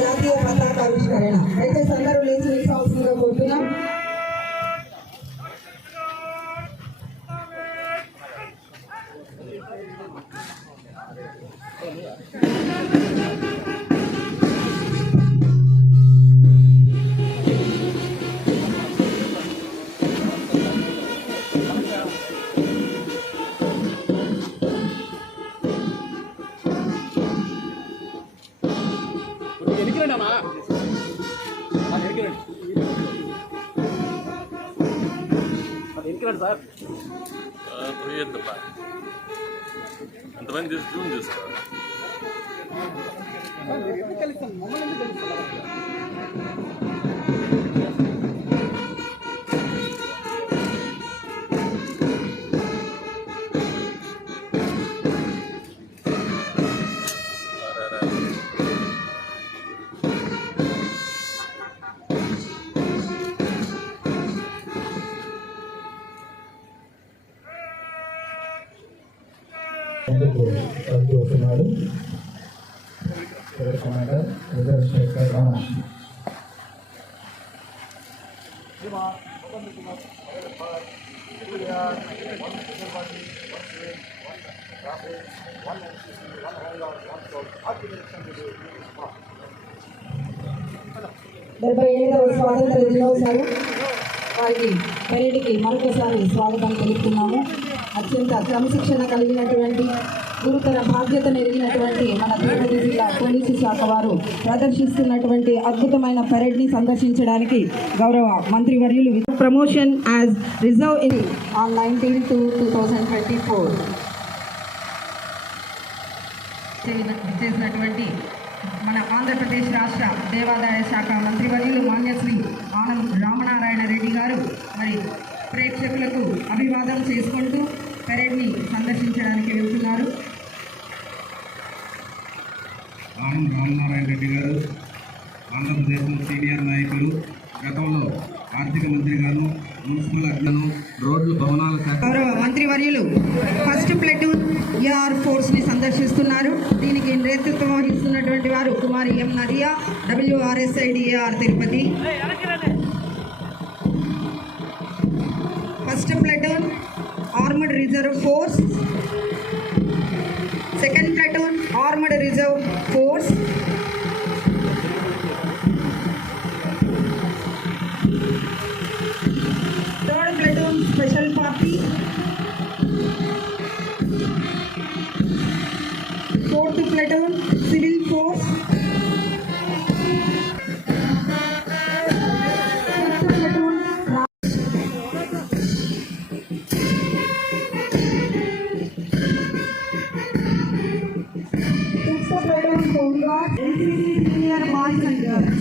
జాతీయ పతాకావిష్కరణ అయితే అందరూ లేచి నిల్చోవాల్సిందిగా కోరుతున్నాం. సార్ ఎంతమంది జూమ్ చేసుకోవాలి. వస్తున్నాడు కమాండర్ చంద్రశేఖర్ రామ. స్వాతంత్ర దినోత్సవం వారికి పరేడ్కి మరొకసారి స్వాగతం తెలుపుతున్నాము. అత్యంత క్రమశిక్షణ కలిగినటువంటి గురుతర బాధ్యతను ఎరిగినటువంటి మన తిరుపతి జిల్లా పోలీసు శాఖ వారు ప్రదర్శిస్తున్నటువంటి అద్భుతమైన పరేడ్ని సందర్శించడానికి గౌరవ మంత్రివర్యులు promotion as reserve in on 19/2/2024 చేసినటువంటి మన ఆంధ్రప్రదేశ్ రాష్ట్ర దేవాదాయ శాఖ మంత్రివర్యులు మాన్యశ్రీ ఆనం రామనారాయణ రెడ్డి గారు మరి ప్రేక్షకులకు అభివాదం చేసుకుంటూ పరేడ్ని సందర్శించడానికి వెళ్తున్నారు. ఆనం రామనారాయణ రెడ్డి గారు ఆంధ్రప్రదేశ్ సీనియర్ నాయకులు, గతంలో ఆర్థిక మంత్రి గాను, మున్సిపల్ అడ్లను, రోడ్లు భవనాల గౌరవ మంత్రివర్యులు ఫస్ట్ ప్లాటూన్ ఏఆర్ ఫోర్స్ ని సందర్శిస్తున్నారు. దీనికి నేతృత్వం వహిస్తున్నటువంటి వారు కుమారి M Nadiya, WRSIDAR Tirupati. First platoon armoured reserve force, second platoon armoured reserve force, third platoon special party, fourth platoon civil force, senior boys and girls,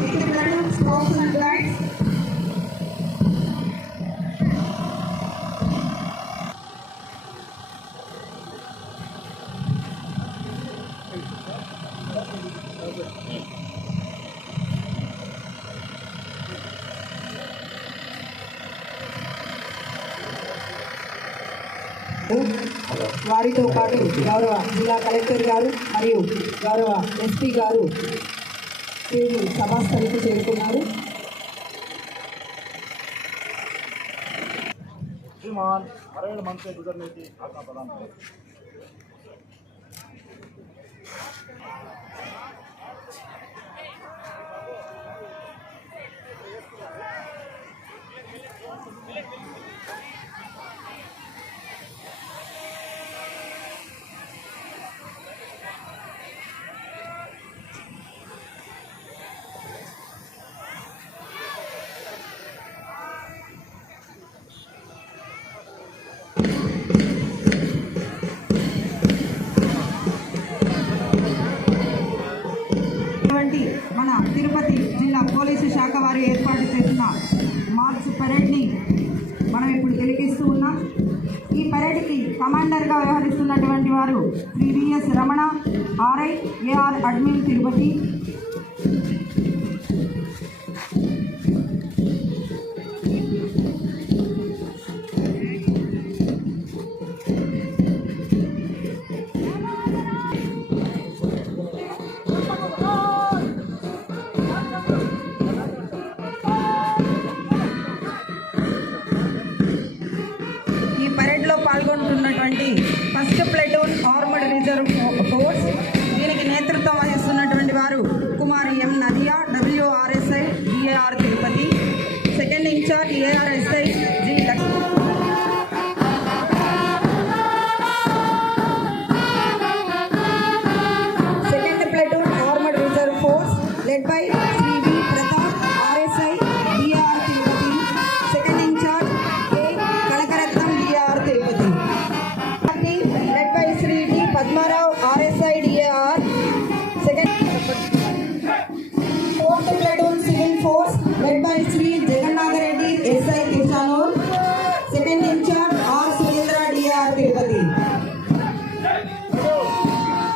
8th platoon scouts and guides, వారితో పాటు గౌరవ జిల్లా కలెక్టర్ గారు మరియు గౌరవ SP గారు సభాస్థలికి చేరుకున్నారు. श्रीमान परेड मंच से गुजरने की आज्ञा प्रदान करें. మన తిరుపతి జిల్లా పోలీసు శాఖ వారు ఏర్పాటు చేసిన మార్చ్ పరేడ్ని మనం ఇప్పుడు తిలకిస్తూ ఉన్నాం. ఈ పరేడ్కి కమాండర్గా వ్యవహరిస్తున్నటువంటి వారు Shri VS Ramana, RI AR admin Tirupati. First platoon armoured reserve force. దీనికి నేతృత్వం వహిస్తున్నటువంటి వారు కుమారి M Nadiya, WRSI DAR Tirupati. Second incharge ARSI G Lakshmi. Second platoon armoured reserve force led by Shri V Pratap, RSI DAR Tirupati. Second incharge K Kanakaratnam, DAR Tirupati. Led by Shri D Padmarao, RSI DAR. Fourth platoon civil force led by Sri Jagannatha Reddy, SI Tirchanur. Second in charge R Surendra, DR Tirupati.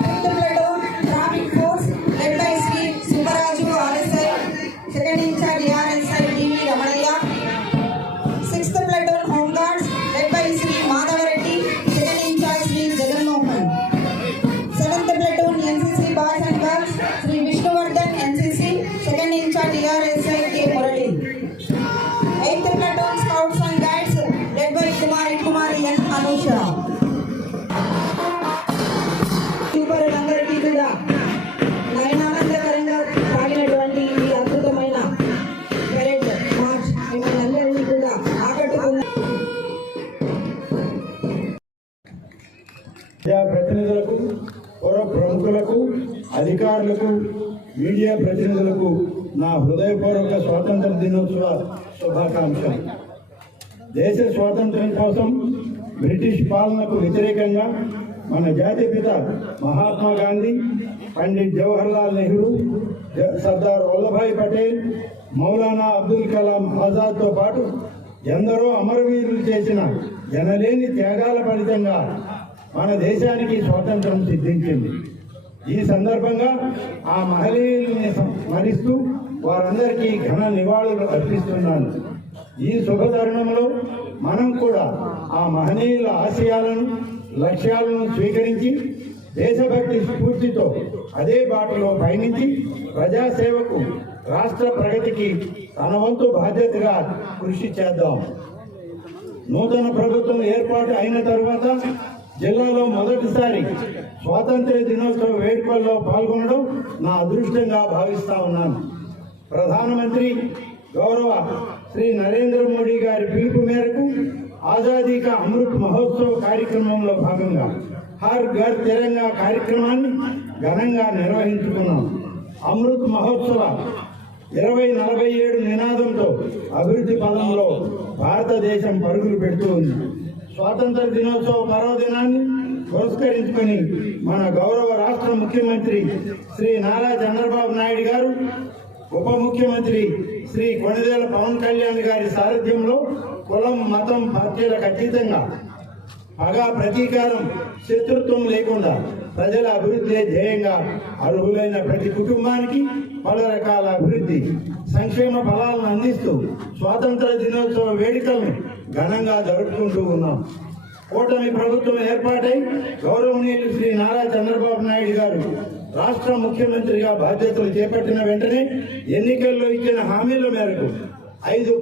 Fifth platoon traffic force led by Sri Subaraju, RSI. Second in charge RSI DV Ramanaya. Sixth platoon home guards led by Sri Madhava Reddy. Second in charge Sri Jagan Mohan. Seventh platoon NCC boys and girls Sri Vishnuvardhan, NCC. Second in charge DRSI K Murali. Eighth platoon scouts and guides led by Kumari N Anusha. అందరికీ కూడా నయనానందకరంగా సాగినటువంటి ఈ అద్భుతమైన parade March మిమ్మల్ని అందరినీ కూడా ఆకట్టుకున్న ప్రతినిధులకు, పౌర ప్రముఖులకు, అధికారులకు, మీడియా ప్రతినిధులకు నా హృదయపూర్వక స్వాతంత్ర దినోత్సవ శుభాకాంక్షలు. దేశ స్వాతంత్ర్యం కోసం బ్రిటిష్ పాలనకు వ్యతిరేకంగా మన జాతిపిత మహాత్మా గాంధీ, పండిట్ జవహర్లాల్ నెహ్రూ, సర్దార్ వల్లభాయ్ పటేల్, మౌలానా అబ్దుల్ కలాం ఆజాద్తో పాటు ఎందరో అమరవీరులు చేసిన ఎనలేని త్యాగాల ఫలితంగా మన దేశానికి స్వాతంత్రం సిద్ధించింది. ఈ సందర్భంగా ఆ మహనీయుల్ని స్మరిస్తూ వారందరికీ ఘన నివాళులు అర్పిస్తున్నాను. ఈ శుభతరుణంలో మనం కూడా ఆ మహనీయుల ఆశయాలను, లక్ష్యాలను స్వీకరించి దేశభక్తి స్ఫూర్తితో అదే బాటలో పయనించి ప్రజాసేవకు, రాష్ట్ర ప్రగతికి తన వంతు బాధ్యతగా కృషి చేద్దాం. నూతన ప్రభుత్వం ఏర్పాటు అయిన తర్వాత జిల్లాలో మొదటిసారి స్వాతంత్ర్య దినోత్సవ వేడుకల్లో పాల్గొనడం నా అదృష్టంగా భావిస్తా ఉన్నాను. ప్రధానమంత్రి గౌరవ శ్రీ నరేంద్ర మోడీ గారి పిలుపు మేరకు ఆజాదీ కా అమృత్ మహోత్సవ్ కార్యక్రమంలో భాగంగా హర్ ఘర్ తిరంగా కార్యక్రమాన్ని ఘనంగా నిర్వహించుకున్నాం. అమృత్ మహోత్సవ 2047 నినాదంతో అభివృద్ధి పదంలో భారతదేశం పరుగులు పెడుతూ ఉంది. స్వాతంత్ర దినోత్సవ పర్వదినాన్ని పురస్కరించుకొని మన గౌరవ రాష్ట్ర ముఖ్యమంత్రి శ్రీ నారా చంద్రబాబు నాయుడు గారు, ఉప ముఖ్యమంత్రి శ్రీ కొణిదెల పవన్ కళ్యాణ్ గారి సారథ్యంలో కులం, మతం, పార్టీలకు అతీతంగా పగ, ప్రతీకారం, శత్రుత్వం లేకుండా ప్రజల అభివృద్ధి ధ్యేయంగా అర్హులైన ప్రతి కుటుంబానికి పలు రకాల అభివృద్ధి సంక్షేమ ఫలాలను అందిస్తూ స్వాతంత్ర దినోత్సవ వేడుకలను ఘనంగా జరుపుకుంటూ ఉన్నాం. కూటమి ప్రభుత్వం ఏర్పాటై గౌరవనీయులు శ్రీ నారా చంద్రబాబు నాయుడు గారు రాష్ట్ర ముఖ్యమంత్రిగా బాధ్యతలు చేపట్టిన వెంటనే ఎన్నికల్లో ఇచ్చిన హామీల మేరకు 5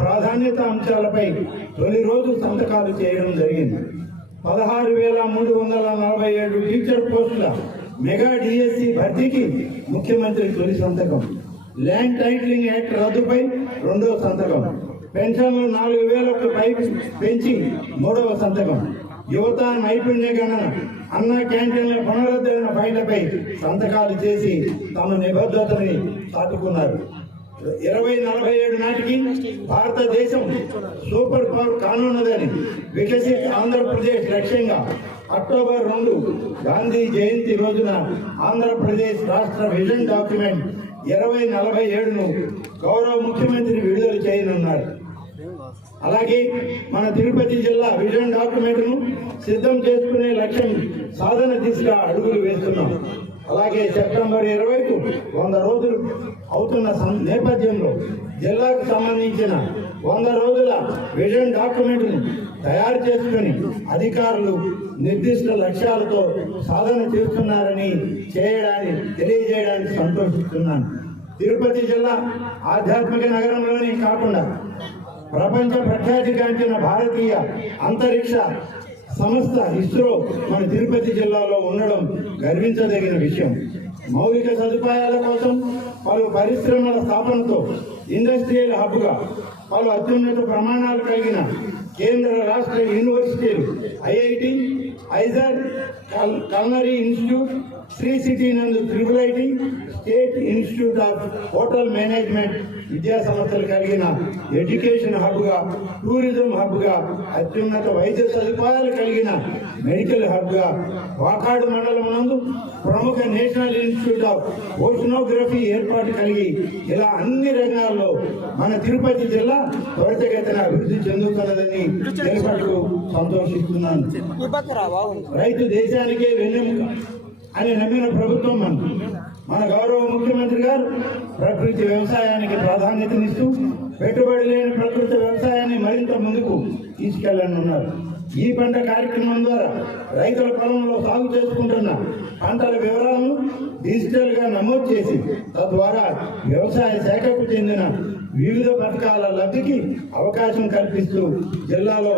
ప్రాధాన్యత అంశాలపై తొలి రోజు సంతకాలు చేయడం జరిగింది. 16,347 టీచర్ పోస్టుల మెగా డిఎస్సి భర్తీకి ముఖ్యమంత్రి తొలి సంతకం, ల్యాండ్ టైటిలింగ్ యాక్ట్ రద్దుపై రెండో సంతకం, పెన్షన్లు 4,000కు పై పెంచి మూడవ సంతకం, యువత నైపుణ్య గణన, అన్న క్యాంటీన్ల పునరుద్ధరణ ఫైళ్లపై సంతకాలు చేసి తమ నిబద్ధతని చాటుకున్నారు. 2047 నాటికి భారతదేశం సూపర్ పవర్ కానున్నదని వికసిత్ ఆంధ్రప్రదేశ్ లక్ష్యంగా అక్టోబర్ 2 గాంధీ జయంతి రోజున ఆంధ్రప్రదేశ్ రాష్ట్ర విజన్ డాక్యుమెంట్ 2047ను గౌరవ ముఖ్యమంత్రి విడుదల చేయనున్నారు. అలాగే మన తిరుపతి జిల్లా విజన్ డాక్యుమెంట్ను సిద్ధం చేసుకునే లక్ష్యం సాధన దిశగా అడుగులు వేస్తున్నాం. అలాగే సెప్టెంబర్ 20కు 100 రోజులు అవుతున్న నేపథ్యంలో జిల్లాకు సంబంధించిన 100 రోజుల విజన్ డాక్యుమెంట్ను తయారు చేసుకుని అధికారులు నిర్దిష్ట లక్ష్యాలతో సాధన చేస్తున్నారని తెలియజేయడానికి సంతోషిస్తున్నాను. తిరుపతి జిల్లా ఆధ్యాత్మిక నగరంలోనే కాకుండా ప్రపంచ ప్రఖ్యాతిగాంచిన భారతీయ అంతరిక్ష సంస్థ ఇస్రో మన తిరుపతి జిల్లాలో ఉండడం గర్వించదగిన విషయం. మౌలిక సదుపాయాల కోసం పలు పరిశ్రమల స్థాపనతో ఇండస్ట్రియల్ హబ్గా పలు అత్యున్నత ప్రమాణాలు కలిగిన కేంద్ర రాష్ట్ర యూనివర్సిటీలు IIT, IISER, culinary institute, Sri City నందు IIIT, state institute of hotel management విద్యా సంస్థలు కలిగిన ఎడ్యుకేషన్ హబ్గా, టూరిజం హబ్గా, అత్యున్నత వైద్య సదుపాయాలు కలిగిన మెడికల్ హబ్గా, వాకాడు మండలం నందు ప్రముఖ నేషనల్ ఇన్స్టిట్యూట్ ఆఫ్ ఓషనోగ్రఫీ ఏర్పాటు కలిగి ఇలా అన్ని రంగాల్లో మన తిరుపతి జిల్లా త్వరితగతిన అభివృద్ధి చెందుతున్నదని తెలుపటకు సంతోషిస్తున్నాను. రైతు దేశానికే వెన్నెముక అని నమ్మిన ప్రభుత్వం మన గౌరవ ముఖ్యమంత్రి గారు ప్రకృతి వ్యవసాయానికి ప్రాధాన్యతనిస్తూ పెట్టుబడి లేని ప్రకృతి వ్యవసాయాన్ని మరింత ముందుకు తీసుకెళ్లనున్నారు. ఈ పంట కార్యక్రమం ద్వారా రైతుల పొలంలో సాగు చేసుకుంటున్న పంటల వివరాలను డిజిటల్ గా నమోదు చేసి తద్వారా వ్యవసాయ శాఖకు చెందిన వివిధ పథకాల లబ్ధికి అవకాశం కల్పిస్తూ జిల్లాలో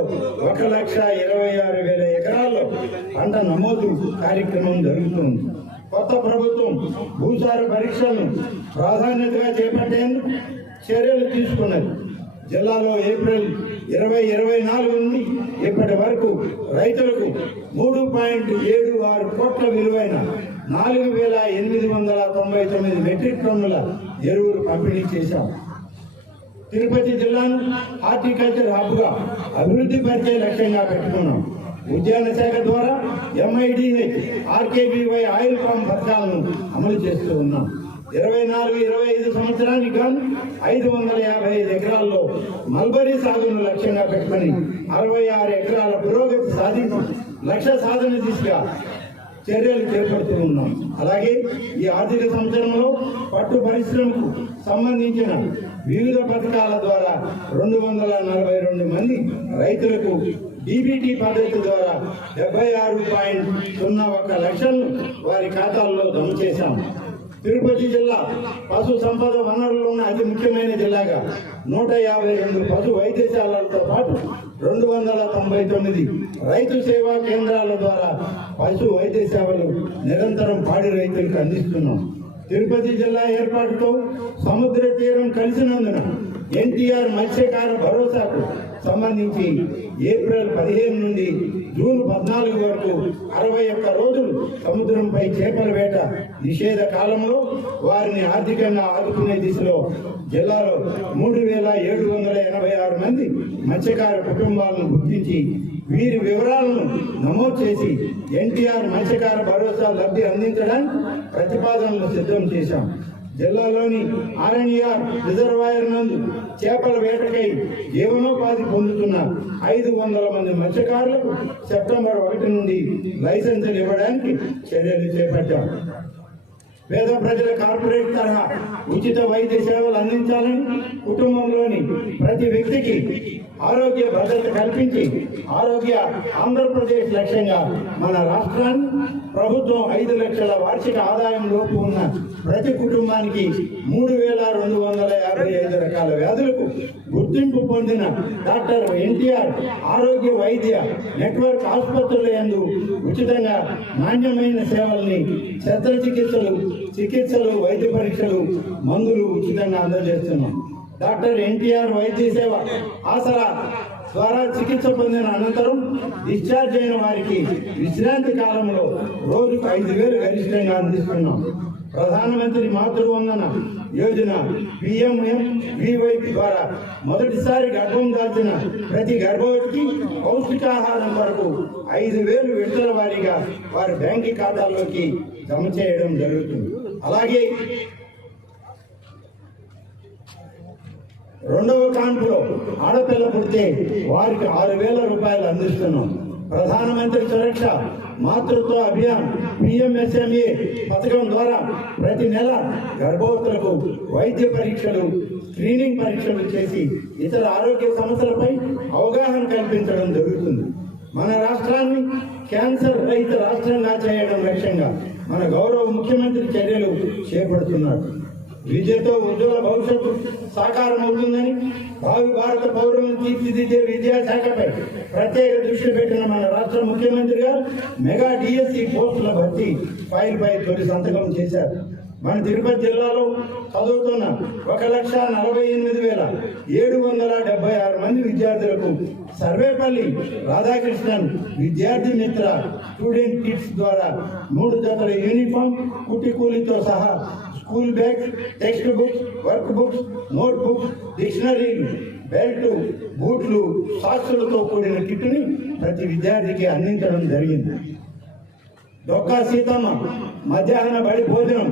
1,26,000 ఎకరాల్లో పంట నమోదు కార్యక్రమం జరుగుతుంది. కొత్త ప్రభుత్వం భూసార పరీక్షలను ప్రాధాన్యతగా చేపట్టేందుకు చర్యలు తీసుకున్నది. జిల్లాలో ఏప్రిల్ 2024 నుండి ఇప్పటి వరకు రైతులకు 3.76 కోట్ల విలువైన 4,899 మెట్రిక్ టన్నుల ఎరువులు పంపిణీ చేశాం. తిరుపతి జిల్లాను హార్టికల్చర్ హబ్గా అభివృద్ధి పరిచే లక్ష్యంగా పెట్టుకున్నాం. ఉద్యాన శాఖ ద్వారా MIDH, RKBY ఆయిల్ పామ్ పథకాలను అమలు చేస్తూ ఉన్నాం. 24-25 సంవత్సరానికి గాను 555 ఎకరాల్లో మల్బరీ సాగును లక్ష్యంగా పెట్టుకుని 66 ఎకరాల పురోగతి సాధించి లక్ష్య సాధన దిశగా చర్యలు చేపడుతూ ఉన్నాం. అలాగే ఈ ఆర్థిక సంవత్సరంలో పట్టు పరిశ్రమకు సంబంధించిన వివిధ పథకాల ద్వారా 242 మంది రైతులకు DBT పద్ధతి ద్వారా 76.01 లక్షలను వారి ఖాతాల్లో జమ చేశాం. తిరుపతి జిల్లా పశు సంపద వనరులు ఉన్న అతి ముఖ్యమైన జిల్లాగా 152 పశు వైద్యశాలలతో పాటు 299 రైతు సేవా కేంద్రాల ద్వారా పశు వైద్య సేవలు నిరంతరం పాడి రైతులకు అందిస్తున్నాం. తిరుపతి జిల్లా ఏర్పాటుతో సముద్ర తీరం కలిసినందున NTR మత్స్యకార భరోసాకు సంబంధించి ఏప్రిల్ 15 నుండి జూన్ 14 వరకు 61 రోజులు సముద్రంపై చేపల వేట నిషేధ కాలంలో వారిని ఆర్థికంగా ఆదుకునే దిశలో జిల్లాలో 3,786 మంది మత్స్యకార కుటుంబాలను గుర్తించి వీరి వివరాలను నమోదు చేసి NTR మత్స్యకార భరోసా లబ్ధి అందించడానికి ప్రతిపాదనలు సిద్ధం చేశాం. జిల్లాలోని RNR రిజర్వాయర్ నందు చేపల వేటకై జీవనోపాధి పొందుతున్న 500 మంది మత్స్యకారులకు సెప్టెంబర్ 1 నుండి లైసెన్సులు ఇవ్వడానికి చర్యలు చేపట్టాం. పేద ప్రజల కార్పొరేట్ తరహా ఉచిత వైద్య సేవలు అందించాలని, కుటుంబంలోని ప్రతి వ్యక్తికి ఆరోగ్య భద్రత కల్పించి ఆరోగ్య ఆంధ్రప్రదేశ్ లక్ష్యంగా మన రాష్ట్రాన్ని ప్రభుత్వం 5 లక్షల వార్షిక ఆదాయం లోపు ఉన్న ప్రతి కుటుంబానికి 3,255 రకాల వ్యాధులకు గుర్తింపు పొందిన డాక్టర్ NTR ఆరోగ్య వైద్య నెట్వర్క్ ఆసుపత్రుల యందు ఉచితంగా నాణ్యమైన సేవల్ని చికిత్సలు, వైద్య పరీక్షలు, మందులు ఉచితంగా అందజేస్తున్నాం. డాక్టర్ NTR వైద్య సేవ ఆసరా ద్వారా చికిత్స పొందిన అనంతరం డిశ్చార్జ్ అయిన వారికి విశ్రాంతి కాలంలో రోజుకు 5,000 గరిష్టంగా అందిస్తున్నాం. ప్రధానమంత్రి మాతృవందన యోజన PMMVY ద్వారా మొదటిసారి గర్భం దాల్చిన ప్రతి గర్భవతికి పౌష్టికాహారం వరకు 5,000 విడతల వారీగా వారి బ్యాంకు ఖాతాల్లోకి జమ చేయడం జరుగుతుంది. అలాగే రెండవ కాన్పులో ఆడపిల్ల పుడితే వారికి 6,000 రూపాయలు అందిస్తున్నాం. ప్రధానమంత్రి సురక్ష మాతృత్వ అభియాన్ PMSMA పథకం ద్వారా ప్రతి నెల గర్భవతులకు వైద్య పరీక్షలు, స్క్రీనింగ్ పరీక్షలు చేసి ఇతర ఆరోగ్య సమస్యలపై అవగాహన కల్పించడం జరుగుతుంది. మన రాష్ట్రాన్ని క్యాన్సర్ రహిత రాష్ట్రంగా చేయడం లక్ష్యంగా మన గౌరవ ముఖ్యమంత్రి చర్యలు చేపడుతున్నారు. విద్యతో ఉజ్వల భవిష్యత్తు సాకారం అవుతుందని భావి భారత పౌరులను తీర్చిదిద్దే విద్యాశాఖపై ప్రత్యేక దృష్టి దృష్టి పెట్టిన మన రాష్ట్ర ముఖ్యమంత్రి గారు మెగా డిఎస్సి పోస్టుల భర్తీ ఫైల్పై తొలి సంతకం చేశారు. మన తిరుపతి జిల్లాలో చదువుతున్న 1,48,776 మంది విద్యార్థులకు సర్వేపల్లి రాధాకృష్ణన్ విద్యార్థి మిత్ర స్టూడెంట్ కిట్స్ ద్వారా 3 జతల యూనిఫామ్, కుట్టి కూలీతో సహా school bags, text books, work books, note books, డిక్షనరీలు, బెల్ట్, బూట్లు, సాక్సులతో కూడిన కిట్టుని ప్రతి విద్యార్థికి అందించడం జరిగింది. డొక్కా సీతమ్మ మధ్యాహ్న బడి భోజనం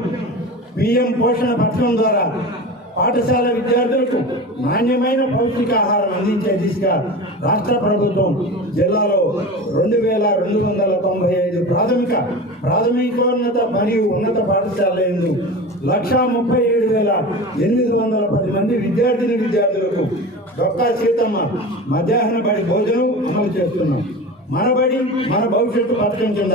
పిఎం పోషణ పథకం ద్వారా పాఠశాల విద్యార్థులకు నాణ్యమైన పౌష్టికాహారం అందించే దిశగా రాష్ట్ర ప్రభుత్వం జిల్లాలో 2,295 ప్రాథమికోన్నత మరియు ఉన్నత పాఠశాలలు 1,37,810 మంది విద్యార్థులకు డొక్కా సీతమ్మ మధ్యాహ్న బడి భోజనం అమలు చేస్తున్నాం. మన బడి మన భవిష్యత్తు పథకం కింద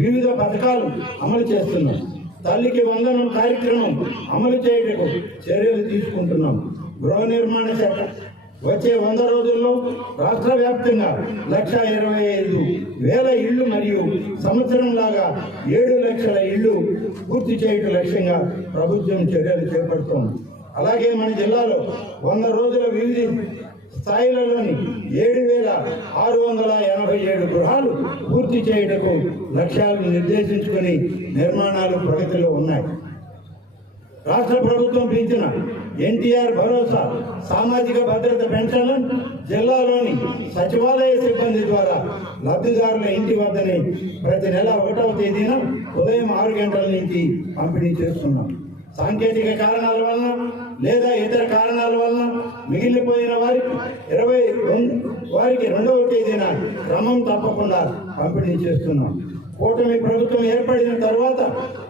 వివిధ పథకాలు అమలు చేస్తున్నాం. తల్లికి వందనం కార్యక్రమం అమలు చేయటకు చర్యలు తీసుకుంటున్నాం. గృహ నిర్మాణ శాఖ వచ్చే 100 రోజుల్లో రాష్ట్ర వ్యాప్తంగా 1,25,000 ఇళ్లు మరియు సంవత్సరం లాగా 7 లక్షల ఇళ్లు పూర్తి చేయటం లక్ష్యంగా ప్రభుత్వం చర్యలు చేపడుతోంది. అలాగే మన జిల్లాలో 100 రోజుల వివిధ స్థాయిలలోని 7,687 గృహాలు పూర్తి చేయటకు లక్ష్యాలను నిర్దేశించుకుని నిర్మాణాలు ప్రగతిలో ఉన్నాయి. రాష్ట్ర ప్రభుత్వం పెంచిన ఎన్టీఆర్ భరోసా సామాజిక భద్రత పెన్షన్లను జిల్లాలోని సచివాలయ సిబ్బంది ద్వారా లబ్ధిదారుల ఇంటి వద్దనే ప్రతి నెల 1వ తేదీన ఉదయం 6 గంటల నుంచి పంపిణీ చేస్తున్నాం. సాంకేతిక కారణాల వలన లేదా ఇతర కారణాల వలన మిగిలిపోయిన వారికి 2వ తేదీన క్రమం తప్పకుండా పంపిణీ చేస్తున్నాం. కూటమి ప్రభుత్వం ఏర్పడిన తర్వాత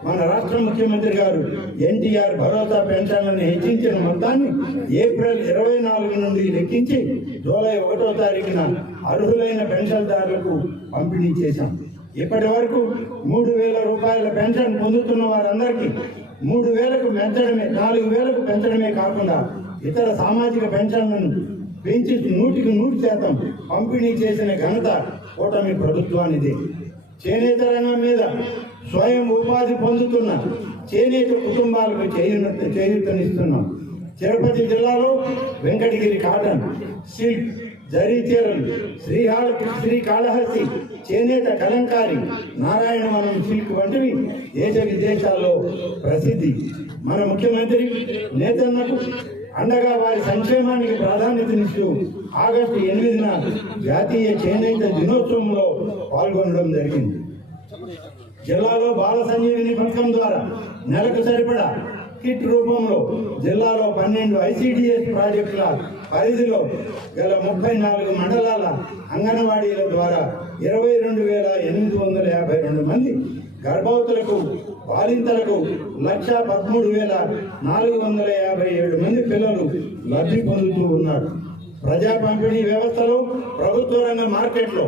మన రాష్ట్ర ముఖ్యమంత్రి గారు ఎన్టీఆర్ భరోసా పెన్షన్లను హెచ్చించిన మొత్తాన్ని ఏప్రిల్ 24 నుండి లెక్కించి జూలై 1వ తారీఖున అర్హులైన పెన్షన్దారులకు పంపిణీ చేశాం. ఇప్పటి వరకు 3,000 రూపాయల పెన్షన్ పొందుతున్న వారందరికీ 3,000కు పెంచడమే 4,000కు పెంచడమే కాకుండా ఇతర సామాజిక పెన్షన్లను పెంచి 100% పంపిణీ చేసిన ఘనత కూటమి ప్రభుత్వానిదే. చేనేత రంగం మీద స్వయం ఉపాధి పొందుతున్న చేనేత కుటుంబాలకు చేయూతనిస్తున్నాం. తిరుపతి జిల్లాలో వెంకటగిరి కాటన్, సిల్క్, జరీ చీరలు, శ్రీకాళహస్తి చేనేత కలంకారి, నారాయణవనం సిల్క్ వంటివి దేశ విదేశాల్లో ప్రసిద్ధి. మన ముఖ్యమంత్రి నేతన్నకు అండగా వారి సంక్షేమానికి ప్రాధాన్యతనిస్తూ ఆగస్టు 8న జాతీయ చేనేత దినోత్సవంలో పాల్గొనడం జరిగింది. జిల్లాలో బాల సంజీవిని పథకం ద్వారా నెలకు సరిపడా కిట్ రూపంలో జిల్లాలో 12 ఐసిడిఎస్ ప్రాజెక్టుల పరిధిలో గల 34 మండలాల అంగన్వాడీల ద్వారా 22,852 మంది గర్భవతులకు, బాలింతలకు 1,13,457 మంది పిల్లలు లబ్ధి పొందుతూ ఉన్నారు. ప్రజా పంపిణీ వ్యవస్థలో ప్రభుత్వ రంగ మార్కెట్లో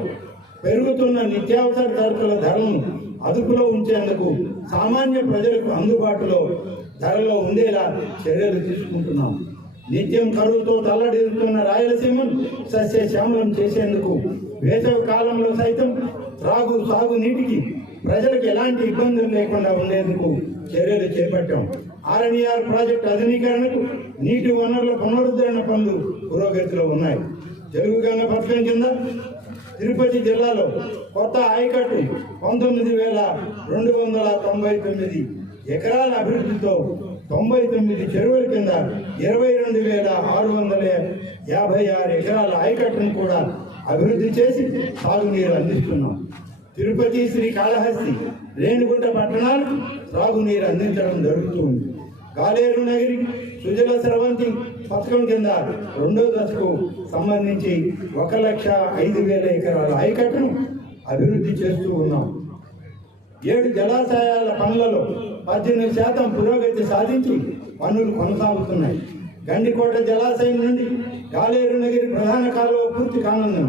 పెరుగుతున్న నిత్యావసర సరుకుల ధరలను అదుపులో ఉంచేందుకు సామాన్య ప్రజలకు అందుబాటులో ధరలో ఉండేలా చర్యలు తీసుకుంటున్నాం. నిత్యం కరువుతో తల్లడిల్లుతున్న రాయలసీమను సస్యశ్యామలం చేసేందుకు వేసవి కాలంలో సైతం సాగు నీటికి ప్రజలకు ఎలాంటి ఇబ్బందులు లేకుండా ఉండేందుకు చర్యలు చేపట్టాం. ఆర్ఎన్ఆర్ ప్రాజెక్టు ఆధునీకరణకు నీటి వనరుల పునరుద్ధరణ పనులు పురోగతిలో ఉన్నాయి. తెలుగు గంగ పథకం కింద తిరుపతి జిల్లాలో కొత్త ఆయకట్టు 19,299 ఎకరాల అభివృద్ధితో 99 చెరువుల కింద 22,656 ఎకరాల ఆయకట్టును కూడా అభివృద్ధి చేసి సాగునీరు అందిస్తున్నాం. తిరుపతి, శ్రీకాళహస్తి, రేణిగుంట పట్టణాలకు సాగునీరు అందించడం జరుగుతుంది. గాలేరు నగరి సుజల స్రవంతి పథకం కింద 2వ దశకు సంబంధించి 1,05,000 ఎకరాల ఆయకట్టును అభివృద్ధి చేస్తూ ఉన్నాం. 7 జలాశయాల పనులలో 18% పురోగతి సాధించి పనులు కొనసాగుతున్నాయి. గండికోట జలాశయం నుండి గాలేరు నగరి ప్రధాన కాలువ పూర్తి కానుంది.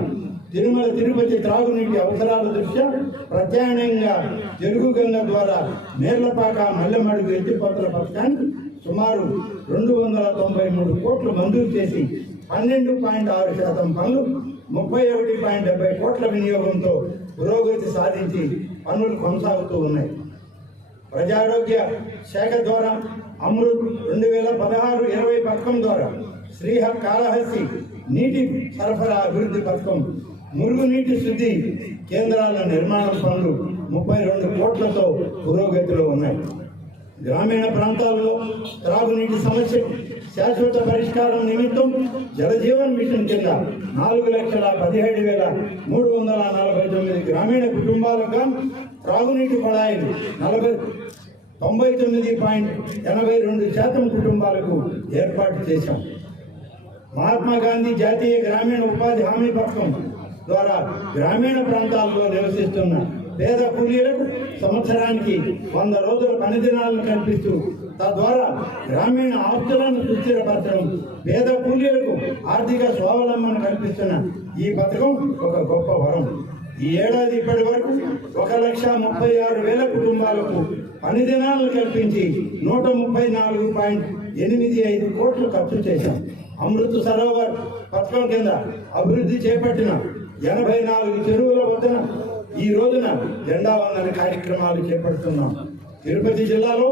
తిరుమల తిరుపతి త్రాగునీటి అవసరాల దృష్ట్యా ప్రత్యామ్నాయంగా తెలుగు గంగ ద్వారా మేర్లపాక మల్లెమడుగు ఎత్తిపోతల పథకానికి సుమారు 293 కోట్లు మంజూరు చేసి 12.6% పనులు 31.70 కోట్ల వినియోగంతో పురోగతి సాధించి పనులు కొనసాగుతూ ఉన్నాయి. ప్రజారోగ్య శాఖ ద్వారా అమృత్ 2016-20 పథకం ద్వారా శ్రీకాళహస్తి నీటి సరఫరా అభివృద్ధి పథకం, మురుగునీటి శుద్ధి కేంద్రాల నిర్మాణం పనులు 32 కోట్లతో పురోగతిలో ఉన్నాయి. గ్రామీణ ప్రాంతాల్లో త్రాగునీటి సమస్య శాశ్వత పరిష్కారం నిమిత్తం జలజీవన్ మిషన్ కింద 4,17,349 గ్రామీణ కుటుంబాలకు త్రాగునీటి కుళాయిలు 99.82% కుటుంబాలకు ఏర్పాటు చేశాం. మహాత్మా గాంధీ జాతీయ గ్రామీణ ఉపాధి హామీ పథకం ద్వారా గ్రామీణ ప్రాంతాల్లో నివసిస్తున్న పేద కూలీలకు సంవత్సరానికి 100 రోజుల పని దినాలను కల్పిస్తూ తద్వారా గ్రామీణ ఆస్తులను సుస్థిరపరచడం, పేద కూలీలకు ఆర్థిక స్వావలంబన కల్పిస్తున్న ఈ పథకం ఒక గొప్ప వరం. ఈ ఏడాది ఇప్పటి వరకు 1,36,000 కుటుంబాలకు పని దినాలను కల్పించి 134.85 కోట్లు ఖర్చు చేశాం. అమృత్ సరోవర్ పథకం కింద అభివృద్ధి చేపట్టిన 84 చెరువుల వద్దన ఈ రోజున జెండా వందన కార్యక్రమాలు చేపడుతున్నాం. తిరుపతి జిల్లాలో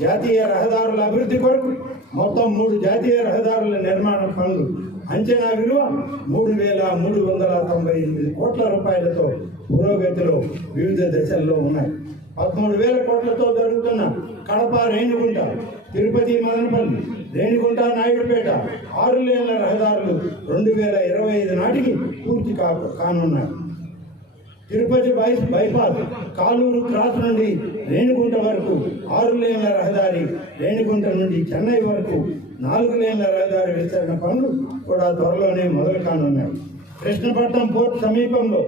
జాతీయ రహదారుల అభివృద్ధి కొరకు మొత్తం 3 జాతీయ రహదారుల నిర్మాణ పనులు అంచనా విలువ 3,398 కోట్ల రూపాయలతో పురోగతిలో వివిధ దశల్లో ఉన్నాయి. 13,000 కోట్లతో జరుగుతున్న కడప రేణిగుంట, తిరుపతి మదనపల్లి, రేణిగుంట నాయుడుపేట 6 లేన్ల రహదారులు 2025 నాటికి పూర్తి కానున్నాయి. తిరుపతి బైపాస్ కాలూరు క్రాస్ నుండి రేణిగుంట వరకు 6 లేన్ల రహదారి, రేణిగుంట నుండి చెన్నై వరకు 4 లేన్ల రహదారి విస్తరణ పనులు కూడా త్వరలోనే మొదలు కానున్నాయి. కృష్ణపట్నం పోర్ట్ సమీపంలో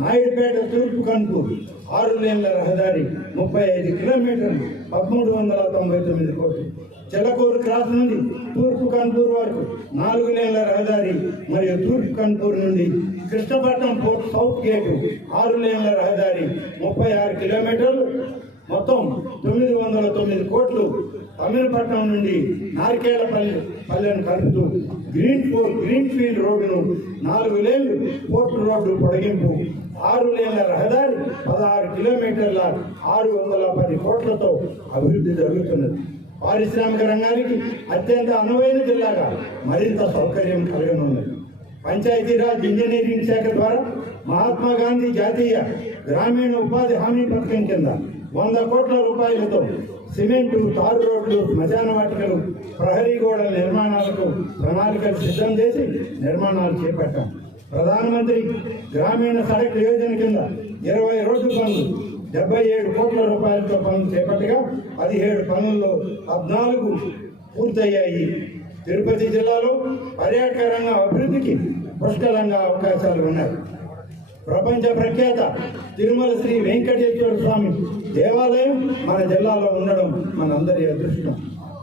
నాయుడుపేట తూర్పు కన్పూర్ 6 లేన్ల రహదారి 35 కిలోమీటర్లు 1,399 కోట్లు. చిలకూరు క్రాస్ నుండి తూర్పు కన్పూర్ వరకు 4 లేన్ల రహదారి మరియు తూర్పు కన్పూర్ నుండి కృష్ణపట్నం పోర్ట్ సౌత్ గేటు 6 లేన్ల రహదారి 36 కిలోమీటర్లు మొత్తం 909 కోట్లు. తమిళపట్నం నుండి నారికేళ్లపల్లెను కలుపుతూ గ్రీన్ ఫీల్డ్ రోడ్డును 4 లేన్లు పోర్టు రోడ్డు పొడిగింపు 6 లేన్ల రహదారి 16 కిలోమీటర్ల 610 కోట్లతో అభివృద్ధి జరుగుతున్నది. పారిశ్రామిక రంగానికి అత్యంత అనువైన జిల్లాగా మరింత సౌకర్యం కలగనున్నది. పంచాయతీరాజ్ ఇంజనీరింగ్ శాఖ ద్వారా మహాత్మా గాంధీ జాతీయ గ్రామీణ ఉపాధి హామీ పథకం కింద 100 కోట్ల రూపాయలతో సిమెంటు, తారు రోడ్లు, శ్మశాన వాటికలు, ప్రహరీ గోడల నిర్మాణాలకు ప్రణాళికలు సిద్ధం చేసి నిర్మాణాలు చేపట్టాం. ప్రధానమంత్రి గ్రామీణ సడక్ యోజన కింద 20 రోడ్డు పనులు 77 కోట్ల రూపాయలతో పనులు చేపట్టగా 17 పనుల్లో 14 పూర్తయ్యాయి. తిరుపతి జిల్లాలో పర్యాటక రంగ అభివృద్ధికి పుష్కలంగా అవకాశాలు ఉన్నాయి. ప్రపంచ ప్రఖ్యాత తిరుమల శ్రీ వెంకటేశ్వర స్వామి దేవాలయం మన జిల్లాలో ఉండడం మనందరి అదృష్టం.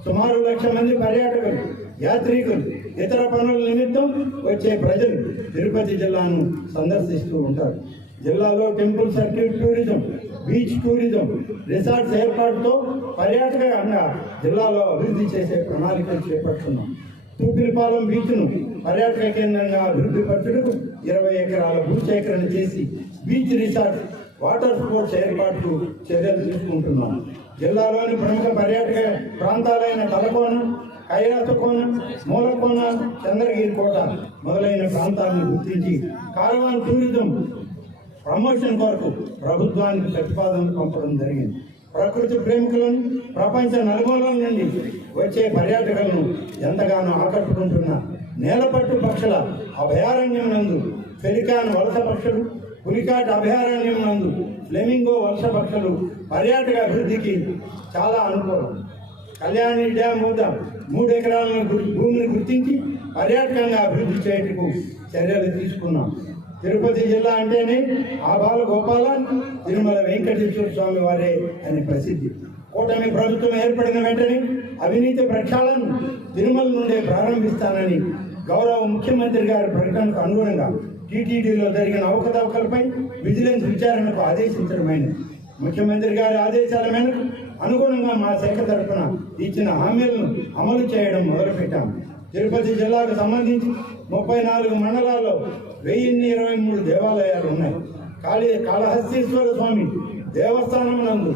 సుమారు 1,00,000 మంది పర్యాటకులు, యాత్రికులు, ఇతర పనుల నిమిత్తం వచ్చే ప్రజలు తిరుపతి జిల్లాను సందర్శిస్తూ ఉంటారు. జిల్లాలో temple circuit tourism, beach tourism, resorts ఏర్పాటుతో పర్యాటక రంగ జిల్లాలో అభివృద్ధి చేసే ప్రణాళికలు చేపడుతున్నాం. తూపిలిపాలెం బీచ్ను పర్యాటక కేంద్రంగా అభివృద్ధి పరచుటకు 20 ఎకరాల భూసేకరణ చేసి బీచ్ రిసార్ట్, వాటర్ స్పోర్ట్స్ ఏర్పాటుకు చర్యలు తీసుకుంటున్నాం. జిల్లాలోని ప్రముఖ పర్యాటక ప్రాంతాలైన తలకోన, కైలాసకోన, మూలకోన, చంద్రగిరి కోట మొదలైన ప్రాంతాలను గుర్తించి కారవాన్ టూరిజం ప్రమోషన్ కొరకు ప్రభుత్వానికి ప్రతిపాదనలు పంపడం జరిగింది. ప్రకృతి ప్రేమికులను ప్రపంచ నలుమూలల నుండి వచ్చే పర్యాటకులను ఎంతగానో ఆకట్టుకుంటున్న నేలపట్టు పక్షుల అభయారణ్యం నందు పెలికాన్ వలస పక్షులు, పులికాట్ అభయారణ్యం నందు ఫ్లెమింగో వలస పక్షులు పర్యాటక అభివృద్ధికి చాలా అనుకూలం. కళ్యాణి డ్యామ్ వద్ద 3 ఎకరాల భూమిని గుర్తించి పర్యాటకంగా అభివృద్ధి చేయటకు చర్యలు తీసుకున్నాం. తిరుపతి జిల్లా అంటేనే ఆబాల గోపాలన్ తిరుమల వెంకటేశ్వర స్వామి వారే అని ప్రసిద్ధి. కూటమి ప్రభుత్వం ఏర్పడిన వెంటనే అవినీతి ప్రక్షాళన తిరుమల నుండే ప్రారంభిస్తానని గౌరవ ముఖ్యమంత్రి గారి ప్రకటనకు అనుగుణంగా టీటీడీలో జరిగిన అవకతవకలపై విజిలెన్స్ విచారణకు ఆదేశించడమైనది. ముఖ్యమంత్రి గారి ఆదేశాల మేరకు అనుగుణంగా మా శాఖ తరఫున ఇచ్చిన హామీలను అమలు చేయడం మొదలుపెట్టాం. తిరుపతి జిల్లాకు సంబంధించి 34 మండలాల్లో 1023 దేవాలయాలు ఉన్నాయి. కాళహస్తీశ్వర స్వామి దేవస్థానం నందు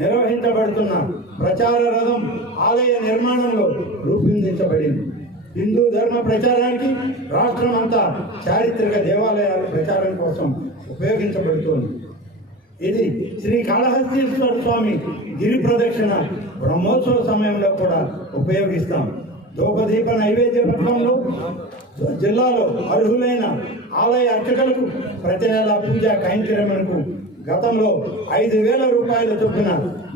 నిర్వహించబడుతున్న ప్రచార రథం ఆలయ నిర్మాణంలో రూపొందించబడింది. హిందూ ధర్మ ప్రచారానికి రాష్ట్రం అంతా చారిత్రక దేవాలయాల ప్రచారం కోసం ఉపయోగించబడుతోంది. ఇది శ్రీ కాళహస్తీశ్వర స్వామి గిరి ప్రదక్షిణ బ్రహ్మోత్సవ సమయంలో కూడా ఉపయోగిస్తాం. ధూపదీప నైవేద్య పథకంలో జిల్లాలో అర్హులైన ఆలయ అర్చకులకు ప్రతి నెల పూజా కైంకర్యములకు గతంలో 5,000 రూపాయల చొప్పున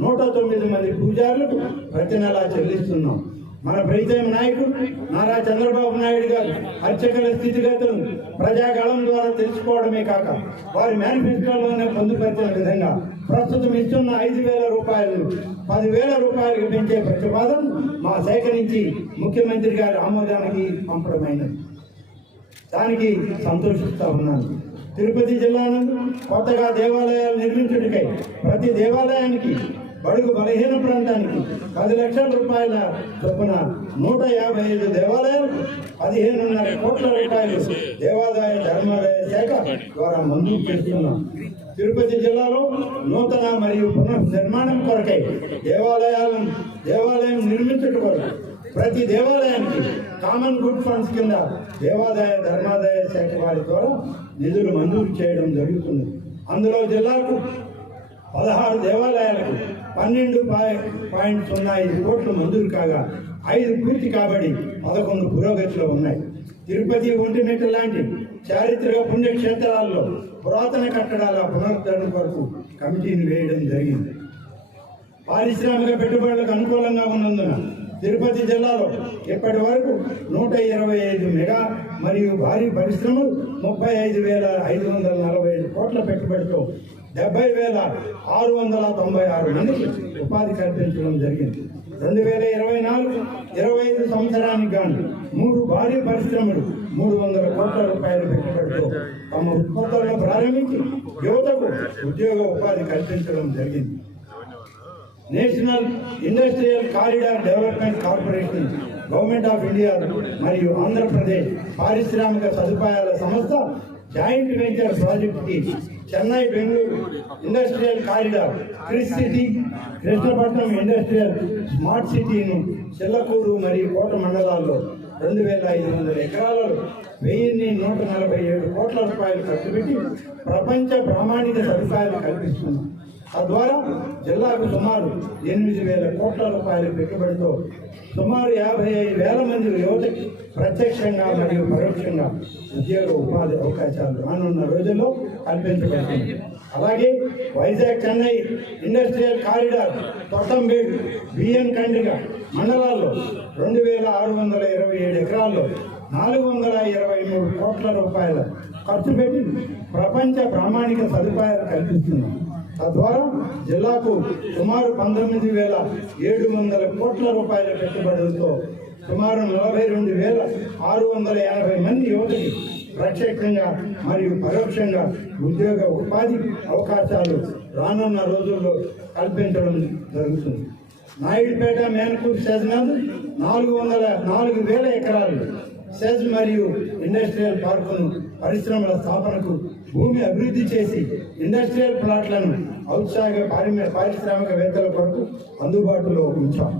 109 మంది పూజారులకు ప్రతి నెల చెల్లిస్తున్నాం. మన ప్రీతమ నాయకుడు నారా చంద్రబాబు నాయుడు గారు అర్చకుల స్థితిగతులను ప్రజాగళం ద్వారా తెలుసుకోవడమే కాక వారి మేనిఫెస్టోలోనే పొందుపరిచిన విధంగా ప్రస్తుతం ఇస్తున్న 5,000 రూపాయలను 10,000 రూపాయలకు పెంచే ప్రతిపాదన మా శాఖ నుంచి ముఖ్యమంత్రి గారి ఆమోదానికి పంపడమైనది. దానికి సంతోషిస్తా ఉన్నాను. తిరుపతి జిల్లాను కొత్తగా దేవాలయాలు నిర్మించుటకై ప్రతి దేవాలయానికి బడుగు బలహీన ప్రాంతానికి 10 లక్షల రూపాయల చొప్పున 155 దేవాలయాలు 15.5 కోట్ల రూపాయలు దేవాదాయ ధర్మాదాయ శాఖ ద్వారా మంజూరు చేస్తున్నాం. తిరుపతి జిల్లాలో నూతన మరియు పునర్నిర్మాణం కొరకై దేవాలయం నిర్మించుట కొరకు ప్రతి దేవాలయానికి కామన్ గుడ్ ఫండ్స్ కింద దేవాదాయ ధర్మాదాయ శాఖ వారి ద్వారా నిధులు మంజూరు చేయడం జరుగుతుంది. అందులో జిల్లాకు 16 దేవాలయాలకు 12.05 కోట్లు మంజూరు కాగా 5 పూర్తి కాబడి 11 పురోగతిలో ఉన్నాయి. తిరుపతి ఒంటిమిట్ట లాంటి చారిత్రక పుణ్యక్షేత్రాల్లో పురాతన కట్టడాల పునరుద్ధరణ కొరకు కమిటీని వేయడం జరిగింది. పారిశ్రామిక పెట్టుబడులకు అనుకూలంగా ఉన్నందున తిరుపతి జిల్లాలో ఇప్పటి వరకు 125 మెగా మరియు భారీ పరిశ్రమలు 35,545 కోట్ల పెట్టుబడితో 70,696 మందికి ఉపాధి కల్పించడం జరిగింది. 2024-25 సంవత్సరానికి గాను 3 భారీ పరిశ్రమలు 300 కోట్ల రూపాయల పెట్టుబడితో తమ ఉత్పత్తులను ప్రారంభించి యువతకు ఉద్యోగ ఉపాధి కల్పించడం జరిగింది. National industrial corridor development corporation, government of India మరియు ఆంధ్రప్రదేశ్ పారిశ్రామిక సదుపాయాల సంస్థ జాయింట్ వెంచర్ ప్రాజెక్టుకి Chennai Bengaluru industrial corridor, Kris city, Krishnapatnam industrial smart సిటీను చిల్లకూరు మరియు కోట మండలాల్లో 2,500 ఎకరాలలో 1,147 కోట్ల రూపాయలు ఖర్చు పెట్టి ప్రపంచ ప్రామాణిక సదుపాయాలు కల్పిస్తున్నాం. తద్వారా జిల్లాకు సుమారు 8,000 కోట్ల రూపాయల పెట్టుబడితో సుమారు 55,000 మంది యువతకి ప్రత్యక్షంగా మరియు పరోక్షంగా ఉద్యోగ ఉపాధి అవకాశాలు రానున్న రోజుల్లో కల్పించబడుతుంది. అలాగే వైజాగ్ చెన్నై ఇండస్ట్రియల్ కారిడార్, తొట్టంబేడు, బిఎన్ కండ్రిగ మండలాల్లో 2,627 ఎకరాల్లో 423 కోట్ల రూపాయల ఖర్చు పెట్టి ప్రపంచ ప్రామాణిక సదుపాయాలు కల్పిస్తున్నాం. తద్వారా జిల్లాకు సుమారు 19,700 కోట్ల రూపాయల పెట్టుబడులతో సుమారు 42,680 మంది యువతకి ప్రత్యక్షంగా మరియు పరోక్షంగా ఉద్యోగ ఉపాధి అవకాశాలు రానున్న రోజుల్లో కల్పించడం జరుగుతుంది. నాయుడుపేట మేనకూరు సెజ్నందు 4,000 ఎకరాలు సెజ్ మరియు ఇండస్ట్రియల్ పార్కును పరిశ్రమల స్థాపనకు భూమి అభివృద్ధి చేసి ఇండస్ట్రియల్ ప్లాట్లను ఔత్సాహిక పారిశ్రామికవేత్తల కొరకు అందుబాటులో ఉంచాం.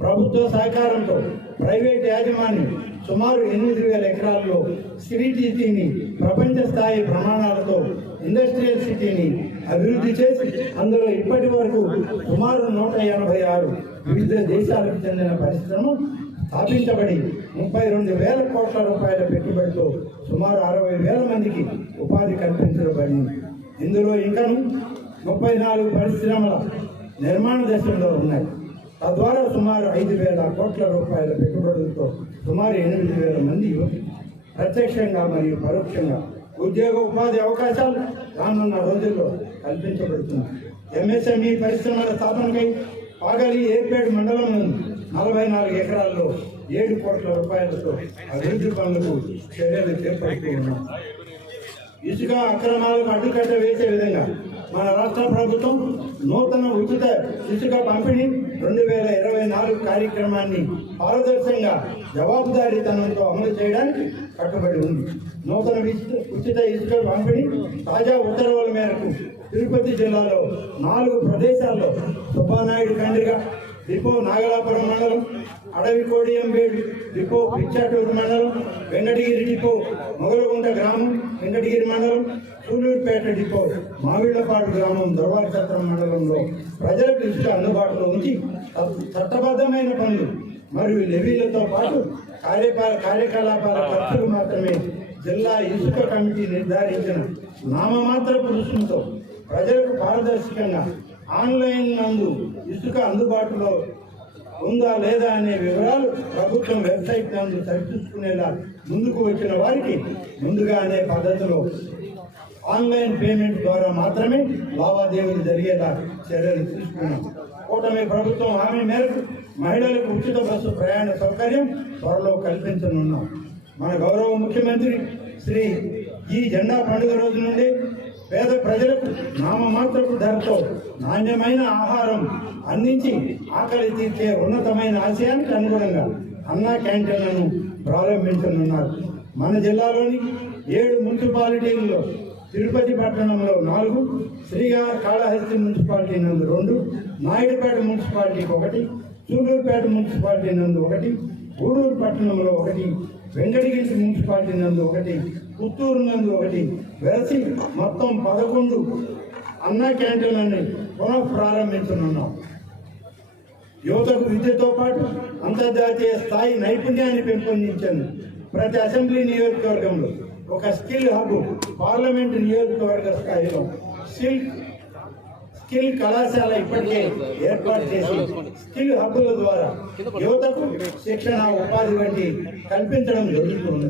ప్రభుత్వ సహకారంతో ప్రైవేట్ యాజమాన్యం సుమారు 8,000 ఎకరాల్లో సిటీని ప్రపంచ స్థాయి ప్రమాణాలతో ఇండస్ట్రియల్ సిటీని అభివృద్ధి చేసి అందులో ఇప్పటి వరకు సుమారు 186 వివిధ దేశాలకు చెందిన పరిశ్రమలు స్థాపించబడి 32,000 కోట్ల రూపాయల పెట్టుబడితో సుమారు 60,000 మందికి ఉపాధి కల్పించబడింది. ఇందులో ఇంకను 34 పరిశ్రమల నిర్మాణ దశలో ఉన్నాయి. తద్వారా సుమారు 5,000 కోట్ల రూపాయల పెట్టుబడులతో సుమారు 8,000 మంది యువకులు ప్రత్యక్షంగా మరియు పరోక్షంగా ఉద్యోగ ఉపాధి అవకాశాలు రానున్న రోజుల్లో కల్పించబడుతున్నాయి. ఎంఎస్ఎంఈ పరిశ్రమల స్థాపనకై పాగలి ఏర్పేట మండలం నుండి 44 ఎకరాల్లో 7 కోట్ల రూపాయలతో అభివృద్ధి పనులకు చర్యలు చేపడుతూ ఉన్నాయి. ఇసుక అక్రమాలకు అడ్డుకట్ట వేసే విధంగా మన రాష్ట్ర ప్రభుత్వం నూతన ఉచిత ఇసుక పంపిణీ 2024 కార్యక్రమాన్ని పారదర్శకంగా జవాబుదారీతనంతో అమలు చేయడానికి కట్టుబడి ఉంది. నూతన ఉచిత ఇసుక పంపిణీ తాజా ఉత్తర్వుల మేరకు తిరుపతి జిల్లాలో 4 ప్రదేశాల్లో సుబ్బానాయుడు కండ్రిగ డిపో నాగలాపురం మండలం, అడవి కోడియంబేడు డిపో పిచ్చాటూరు మండలం, వెంకటగిరి డిపో మొగలగుంట గ్రామం వెంకటగిరి మండలం, సూలూరుపేట డిపో మావిళ్లపాడు గ్రామం దొరవారి సత్రం మండలంలో ప్రజలకు ఇసుక అందుబాటులో ఉంచి చట్టబద్ధమైన పనులు మరియు లెవీలతో పాటు కార్యకలాపాల ఖర్చులు మాత్రమే జిల్లా ఇసుక కమిటీ నిర్ధారించిన నామమాత్రపు రుసుముతో ప్రజలకు పారదర్శకంగా ఆన్లైన్ నందు ఇసుక అందుబాటులో ఉందా లేదా అనే వివరాలు ప్రభుత్వం వెబ్సైట్ నందు సరిచూసుకునేలా ముందుకు వచ్చిన వారికి ముందుగానే పద్ధతిలో ఆన్లైన్ పేమెంట్ ద్వారా మాత్రమే లావాదేవీలు జరిగేలా చర్యలు తీసుకున్నాం. కూటమి ప్రభుత్వం హామీ మేరకు మహిళలకు ఉచిత బస్సు ప్రయాణ సౌకర్యం త్వరలో కల్పించనున్నాం. మన గౌరవ ముఖ్యమంత్రి శ్రీ ఈ జెండా పండుగ రోజు నుండి పేద ప్రజలకు నామమాత్రపు ధరతో నాణ్యమైన ఆహారం అందించి ఆకలి తీర్చే ఉన్నతమైన ఆశయానికి అనుగుణంగా అన్నా క్యాంటీన్లను ప్రారంభించనున్నారు. మన జిల్లాలోని 7 మున్సిపాలిటీల్లో తిరుపతి పట్టణంలో 4, శ్రీకాళహస్తి మున్సిపాలిటీ నందు 2, నాయుడుపేట మున్సిపాలిటీకి 1, సూలూరుపేట మున్సిపాలిటీ నందు 1, గూడూరు పట్టణంలో 1, వెంకటగిరి మున్సిపాలిటీ నందు 1, పుత్తూరు నందు 1 వెరసి మొత్తం 11 అన్నా క్యాంటీన్లని పునః ప్రారంభించనున్నాం. యువతకు విద్యతో పాటు అంతర్జాతీయ స్థాయి నైపుణ్యాన్ని పెంపొందించాను. ప్రతి అసెంబ్లీ నియోజకవర్గంలో ఒక స్కిల్ హబ్, పార్లమెంట్ నియోజకవర్గ స్థాయిలో స్కిల్ కళాశాల ఇప్పటికే ఏర్పాటు చేసి స్కిల్ హబ్బుల ద్వారా యువతకు శిక్షణ, ఉపాధి వంటి కల్పించడం జరుగుతుంది.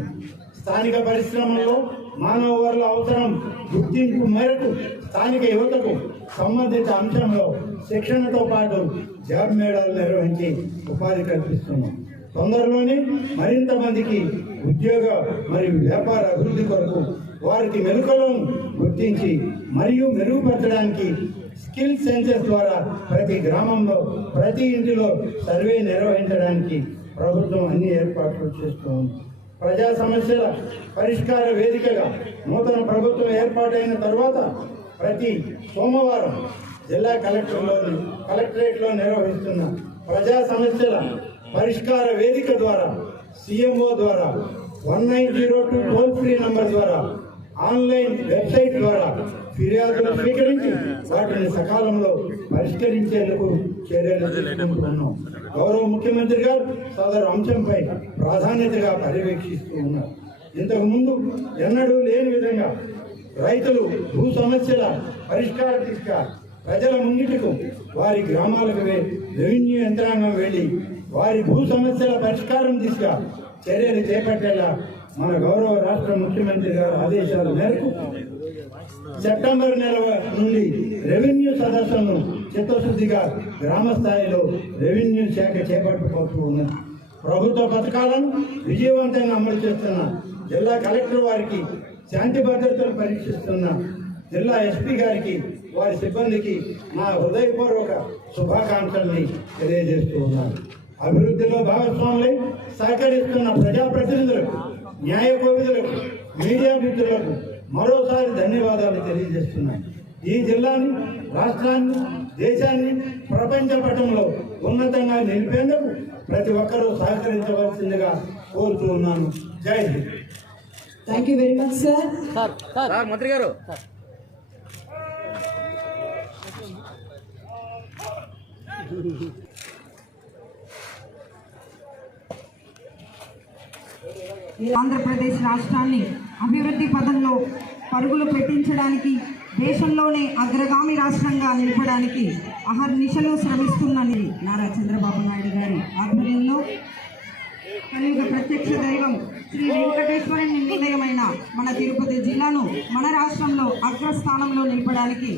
స్థానిక పరిశ్రమల్లో మానవ వనరుల అవసరం గుర్తింపు మేరకు స్థానిక యువతకు సంబంధిత అంశంలో శిక్షణతో పాటు జాబ్ మేళాలు నిర్వహించి ఉపాధి కల్పిస్తున్నాం. తొందరలోనే మరింత మందికి ఉద్యోగ మరియు వ్యాపార అభివృద్ధి కొరకు వారికి మెలకువలను గుర్తించి మరియు మెరుగుపరచడానికి స్కిల్ సెన్సెస్ ద్వారా ప్రతి గ్రామంలో ప్రతి ఇంటిలో సర్వే నిర్వహించడానికి ప్రభుత్వం అన్ని ఏర్పాట్లు చేస్తుంది. ప్రజా సమస్యల పరిష్కార వేదికగా నూతన ప్రభుత్వం ఏర్పాటైన తర్వాత ప్రతి సోమవారం జిల్లా కలెక్టరేట్లో నిర్వహిస్తున్న ప్రజా సమస్యల పరిష్కార వేదిక ద్వారా CMO ద్వారా 1902 టోల్ ఫ్రీ నంబర్ ద్వారా ఆన్లైన్ వెబ్సైట్ ద్వారా ఫిర్యాదులు స్వీకరించి వాటిని సకాలంలో పరిష్కరించేందుకు చర్యలు తీసుకుంటున్నాం. గౌరవ ముఖ్యమంత్రి గారు సదరు అంశంపై ప్రాధాన్యతగా పర్యవేక్షిస్తూ ఉన్నారు. ఇంతకు ముందు ఎన్నడూ లేని విధంగా రైతులు భూ సమస్యల పరిష్కార దిశగా ప్రజల ముంగిటకు వారి గ్రామాలకు రెవెన్యూ యంత్రాంగం వెళ్ళి వారి భూ సమస్యల పరిష్కారం దిశగా చర్యలు చేపట్టేలా మన గౌరవ రాష్ట్ర ముఖ్యమంత్రి గారి ఆదేశాల మేరకు సెప్టెంబర్ నెల నుండి రెవెన్యూ సదస్సులను చిత్తశుద్ధిగా గ్రామ స్థాయిలో రెవెన్యూ శాఖ చేపట్టబోతూ ఉన్నది. ప్రభుత్వ పథకాలను విజయవంతంగా అమలు చేస్తున్న జిల్లా కలెక్టర్ వారికి, శాంతి భద్రతలు పరీక్షిస్తున్న జిల్లా SP గారికి, వారి సిబ్బందికి నా హృదయపూర్వక శుభాకాంక్షల్ని తెలియజేస్తూ ఉన్నాను. అభివృద్ధిలో భాగస్వాములై సహకరిస్తున్న ప్రజాప్రతినిధులకు, న్యాయ కోవిదులకు, మీడియా మిత్రులకు మరోసారి ధన్యవాదాలు తెలియజేస్తున్నాను. ఈ జిల్లాని, రాష్ట్రాన్ని, దేశాన్ని ప్రపంచ పటంలో ఉన్నతంగా నిలిపేందుకు ప్రతి ఒక్కరూ సహకరించవలసిందిగా కోరుతూ ఉన్నాను. జై Hind. Thank you very much sir. మంత్రి గారు ఆంధ్రప్రదేశ్ రాష్ట్రాన్ని అభివృద్ధి పథంలో పరుగులు పెట్టించడానికి, దేశంలోనే అగ్రగామి రాష్ట్రంగా నిలపడానికి అహర్నిశలు శ్రమిస్తున్నది నారా చంద్రబాబు నాయుడు గారి ఆధ్వర్యంలో కలియుగ ప్రత్యక్ష దైవం శ్రీ వెంకటేశ్వరుని నిలయమైన మన తిరుపతి జిల్లాను మన రాష్ట్రంలో అగ్రస్థానంలో నిలపడానికి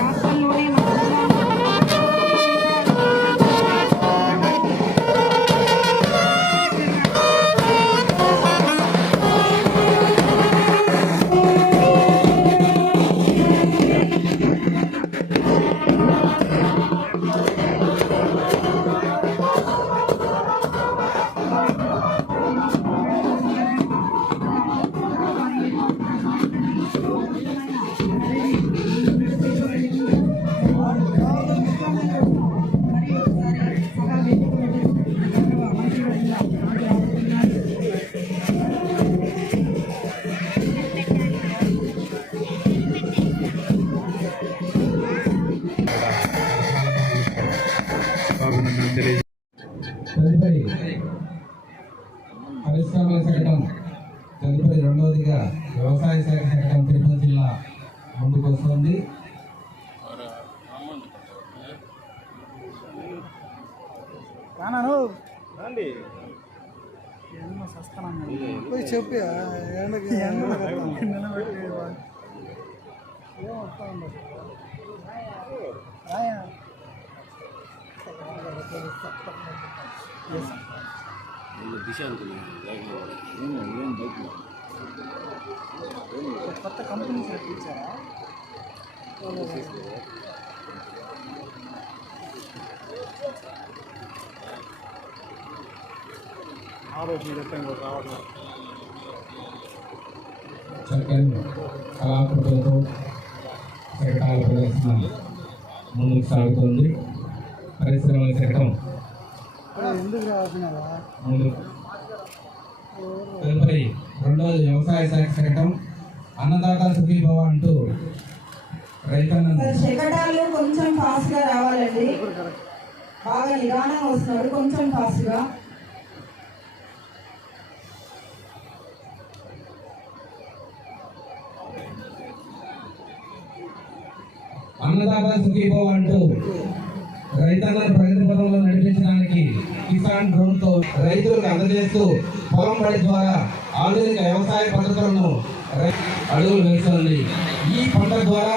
రాష్ట్రంలోనే మన జిల్లాను తదుపరి పరిశ్రమల శకటం, తదుపరి రెండవదిగా వ్యవసాయ శాఖ శకటం తిరుపతి జిల్లా ముందుకు వస్తుంది. చెప్పి కొత్త కంపెనీ ఇచ్చారా? చక్కని కళాకృతులతో శకటాల ప్రదర్శన ముందుకు సాగుతుంది. పరిశ్రమల శకటం ఎందుకు రాసినారా? ముందు తదుపరి రెండవది వ్యవసాయ శాఖ శకటం. అన్నదాత సుఖీభవ అంటూ రైతన్న శకటాలు కొంచెం ఫాస్ట్ గా రావాలండి. బాగా నిదానంగా వస్తున్నాడు, కొంచెం ఫాస్ట్ గా. అన్నదాత సుఖీభవ అంటూ రైతన్నల ప్రగతి పథంలో నడిపించడానికి కిసాన్ డ్రోన్ తో రైతులకు అందజేస్తూ పొలం బడి ద్వారా ఆధునిక వ్యవసాయ పద్ధతులను అడుగులు వేస్తుంది. ఈ పంట ద్వారా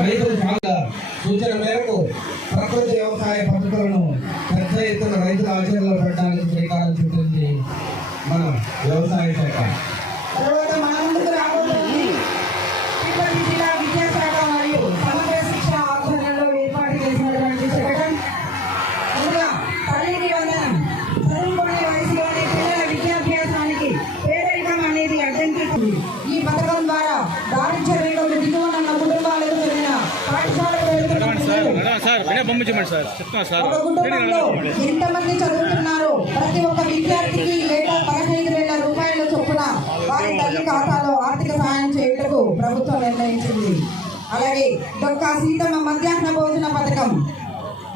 రైతులు చాలా సూచన మేరకు ప్రకృతి వ్యవసాయ పద్ధతులను పెద్ద ఎత్తున రైతుల ఆచరణలో పెట్టడానికి శ్రీకారం చుట్టింది మన వ్యవసాయ శాఖ. తర్వాత మన ముందుకు రాబోతుంది తిరుపతి జిల్లా విద్యాశాఖ మరియు సమగ్ర శిక్ష ఆధ్వర్యంలో ఏర్పాటు చేసినటువంటి శకటం. ముందుగా తల్లికి వందనం. చదువుకునే వయసులోని పిల్లల విద్యాభ్యాసానికి పేదరికం అనేది అడ్డంకి. ఈ పథకం ద్వారా దారిద్ర్య రేఖకు దిగువనున్న కుటుంబాలకు చెందిన పాఠశాలకు వెళ్తున్న ఒక కుటుంబంలో ఎంతమంది చదువుతున్నారో ప్రతి ఒక్క విద్యార్థికి ఏటా 15,000 రూపాయల చొప్పున వారి తల్లి ఖాతాలో ఆర్థిక సహాయం చేయుటకు ప్రభుత్వం నిర్ణయించింది. అలాగే డొక్కా సీతమ్మ మధ్యాహ్న భోజన పథకం.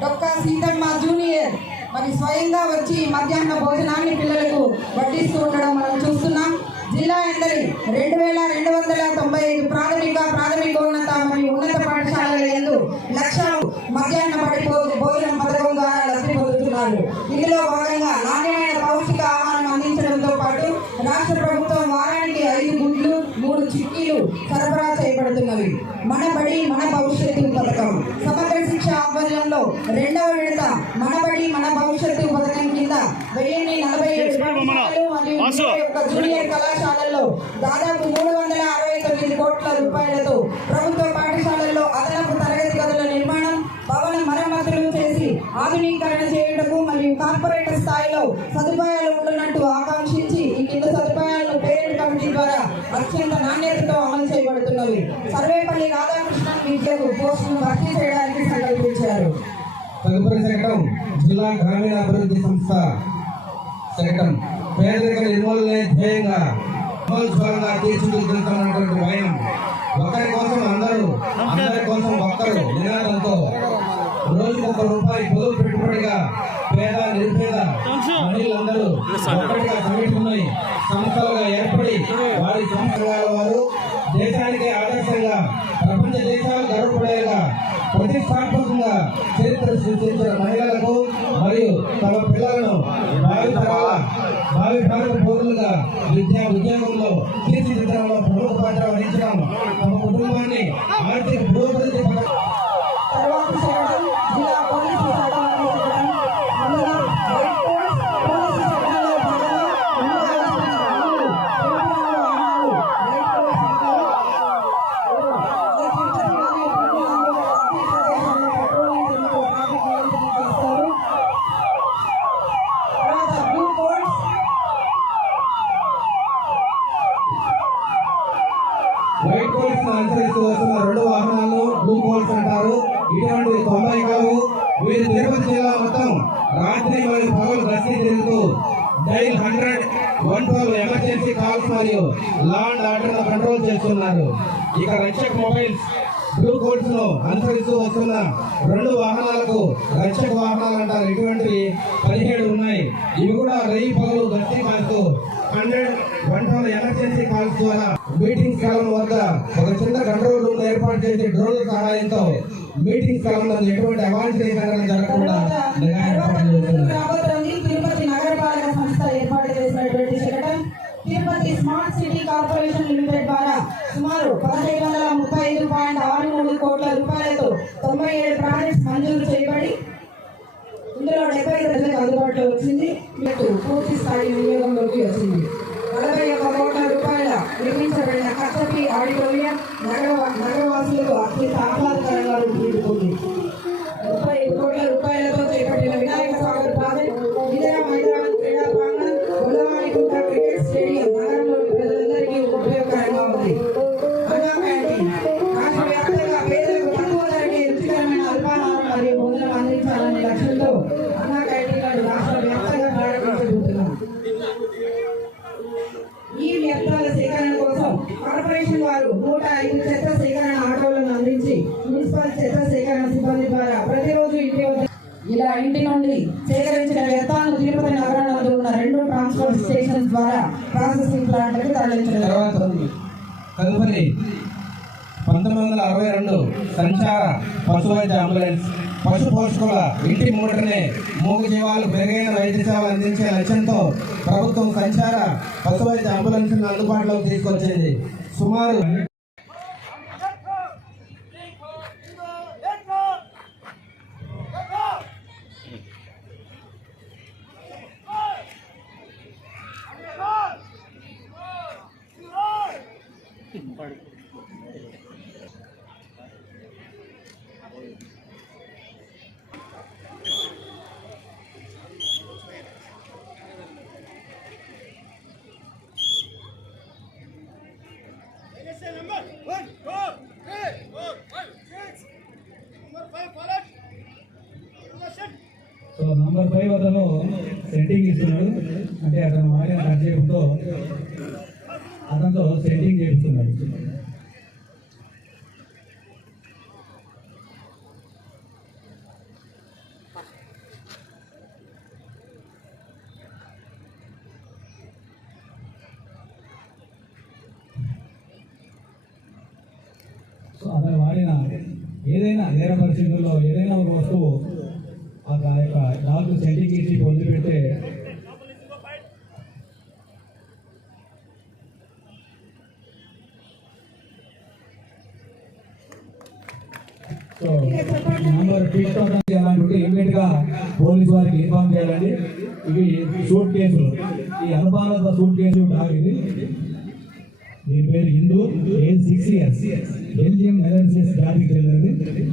డొక్కా సీతమ్మ జూనియర్ మరి స్వయంగా వచ్చి మధ్యాహ్న భోజనాన్ని పిల్లలకు వడ్డిస్తూ ఉండడం మనం చూస్తున్నాం. జిల్లా అందరి 2,295 ప్రాథమికోన్నత మరియు ఉన్నత పాఠశాలల యందు లక్షలు మధ్యాహ్న బడి భోజనం పథకం ద్వారా లబ్ధి పొందుతున్నారు. ఇందులో భాగంగా నాణ్యమైన పౌష్టిక ఆహారం అందించడంతో పాటు రాష్ట్ర ప్రభుత్వం వారానికి 5 గుడ్లు 3 చిక్కీలు సరఫరా చేయబడుతున్నవి. మన బడి మన భవిష్యత్తు పథకం సమగ్ర శిక్ష ఆధ్వర్యంలో 2వ విడత మన బడి మన భవిష్యత్తు పథకం కింద 1047 మరియు 21 జూనియర్ కళాశాలల్లో దాదాపు 369 కోట్ల రూపాయలతో ప్రభుత్వ పాఠశాలల్లో అదనపు తరగతి గదుల నిర్మాణం, భవన మరమ్మతులు చేసి ఆధునీకరణ చేయుటకు మరియు కార్పొరేట్ స్థాయిలో సదుపాయాలు ఉంటున్నట్టు ఆకాంక్షించి ఈ కింద సదుపాయాలను పేరెంట్ కమిటీ ద్వారా అత్యంత నాణ్యతతో అమలు చేయబడుతున్నవి. సర్వేపల్లి రాధాకృష్ణన్ విద్యకు పోస్టును భర్తీ చేయడానికి సంకల్పించారు. తదుపరి శకటం జిల్లా గ్రామీణ అభివృద్ధి సంస్థ శకటం. పేదరిక నిర్మూలనే ధ్యేయంగా మహోత్సవంగా తీర్చిదిద్దుతున్నటువంటి భయం ఒకరి కోసం అందరూ అందరి కోసం ఒక్కరు నినాదంతో రోజుకొక రూపాయి పొదుపు పెట్టుబడిగా పేద నిరుపేద మహిళలందరూ ఒక్కటిగా సమిటున్నాయి సంస్థలుగా ఏర్పడి వారి సంస్థల వారు దేశానికి ఆదర్శంగా ప్రపంచ దేశాలు గర్వపడేలా ప్రతిష్టాత్మకంగా చరిత్ర సృష్టించిన మహిళలకు మరియు తమ పిల్లలను భావి భారత పౌరులుగా ఉద్యోగంలో తీర్చిదిద్దడంలో ప్రముఖ పాత్ర వహించడం, తమ కుటుంబాన్ని ఆర్థిక పురోగతి తర్వాత శకటం జిల్లా పోలీసు శాఖ వారి శకటం. ముందుగా వైట్ కోట్స్ పోలీసు శకటంలో భాగంగా 2 వాహనాలను బ్లూ పోల్స్ అంటారు. ఇటువంటి 90 కలవు. వీరు తిరుపతి జిల్లా మొత్తం రాత్రి మరియు పగలు గస్తీ తిరుగుతూ డైల్ 100, 112 ఎమర్జెన్సీ కాల్స్ మరియు లా అండ్ ఆర్డర్ కంట్రోల్ చేస్తున్నారు. ఇక రక్షక్ మొబైల్స్ బ్లూ కోడ్స్ ను అనుసరిస్తూ వస్తున్న 2 వాహనాలకు రక్షక వాహనాలు అంటారు. ఇటువంటివి 17 ఉన్నాయి. ఇవి కూడా రేయి పగలు గస్తీ కాల్స్తూ 100 ఎమర్జెన్సీ కాల్స్ ద్వారా మీటింగ్ స్థలం వద్ద ఒక చిన్న కంట్రోల్ రూమ్ ఏర్పాటు చేసి డ్రోన్ల సహాయంతో మీటింగ్ స్థలంలో ఎటువంటి అవాంఛనీయ సంఘటన జరగకుండా నిఘా ఏర్పాటు చేస్తున్నారు. తిరుపతి నగరపాలక సంస్థ ఏర్పాటు చేసినటువంటి శకటం Tirupati smart city corporation limited ద్వారా సుమారు 1535.63 కోట్ల రూపాయలతో 97 ప్రాజెక్ట్స్ మంజూరు చేయబడి ఇందులో 70 ప్రజలకు అందుబాటులో వచ్చింది. మీకు పూర్తి స్థాయి వినియోగంలోకి వచ్చింది. 41 కోట్ల రూపాయల నిర్మించబడిన కచ్చపి ఆడిటోరియం నగరవాసులకు అత్యంత ఆహ్లాదకరంగా రూపుదిద్దుకుంది. 35 కోట్ల రూపాయలతో చేపట్టిన వినాయక సాగర్ ప్రాజెక్ట్ ఇందిరా హైదరాబాద్ క్రీడా ప్రాంగణం గొల్లవాడికుంట క్రికెట్ స్టేడియం నగరంలోని ప్రజలందరికీ ఉపయోగకరంగా ఉంది. అన్నా క్యాంటీన్ రాష్ట్ర వ్యాప్తంగా పేదలకు తక్కువ ధరకే రుచికరమైన అల్పాహారం మరియు భోజనం అందించాలనే లక్ష్యంతో అన్నా క్యాంటీన్లను రాష్ట్ర వ్యాప్తంగా ప్రారంభించబోతున్నాం. ఈ వ్యర్థాల సేకరణ కోసం కార్పొరేషన్ వారు 105 చెత్త సేకరణ ఆటోలను అందించి మున్సిపల్ చెత్త సేకరణ సిబ్బంది ద్వారా ప్రతిరోజు ఇంటి వద్ద ఇలా ఇంటి నుండి సేకరించిన వ్యర్థాలను తిరుపతి నగరంలో ఉన్న 2 ట్రాన్స్పోర్ట్ స్టేషన్స్ ద్వారా ప్రాసెసింగ్ ప్లాంట్లకు తరలించడం జరుగుతుంది. తదుపరి 1962 సంచార పశు వైద్య అంబులెన్స్ పశు పోషకుల ఇంటి మూటనే మూగ జీవాలు మెరుగైన వైద్య సేవలు అందించే లక్ష్యంతో ప్రభుత్వం సంచార పశు వైద్య అంబులెన్స్ అందుబాటులోకి తీసుకొచ్చింది. సుమారు సో నంబర్ 5 అతను సెట్టింగ్ ఇస్తున్నాడు. అంటే అతను వాడిన కర్చీఫ్తో అతనితో సెట్టింగ్ చేస్తున్నాడు. సో అతను వాడిన ఏదైనా నేర పరిస్థితుల్లో ఏదైనా ఒక వస్తువు ఆ యొక్క డాక్టర్ సెంటింగ్ ఇచ్చి వదిలిపెడితే సో నెంబర్ తీసుకోవడానికి అలాంటి ఇమీడియట్ గా పోలీసు వారికి ఇన్ఫార్మ్ చేయాలండి. ఇవి సూట్ కేసులు, ఈ అనుమానాల సూట్ కేసు డాగ్ ఇది. దీని పేరు Hindu, age 6 years, Belgium Netherlands జాతికి చెందినది.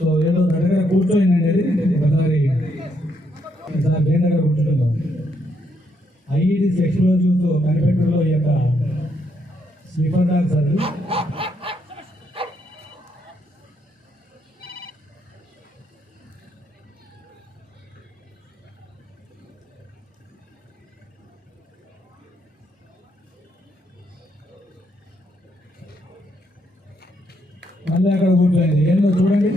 సో ఏదో దగ్గర కూర్చోయిందండి. ఒకసారి దేని దగ్గర కూర్చుంటున్నాం. ఐఈడీస్ ఎక్స్ప్లోజివ్స్ కనిపెట్టడంలో ఈ యొక్క స్లీపర్ డాగ్ సార్ మళ్ళీ అక్కడ కూర్చోండి. ఏందో చూడండి.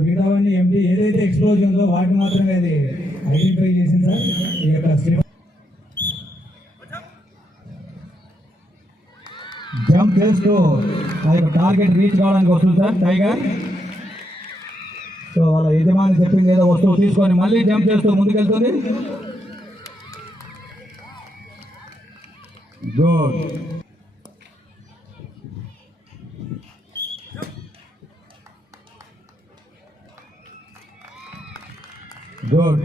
మిగతావన్నీ ఎంటీ ఏదైతే ఎక్స్ప్లోజ్ ఉందో వాటిని మాత్రమే అది ఐడెంటిఫై చేసింది సార్. ఈ యొక్క జంప్ చేస్తూ ఆ యొక్క టార్గెట్ రీచ్ కావడానికి వస్తుంది సార్ టైగర్. సో వాళ్ళ యజమాని చెప్పింది ఏదో వస్తువు తీసుకొని మళ్ళీ జంప్ చేస్తూ ముందుకెళ్తుంది. గుడ్. గుడ్.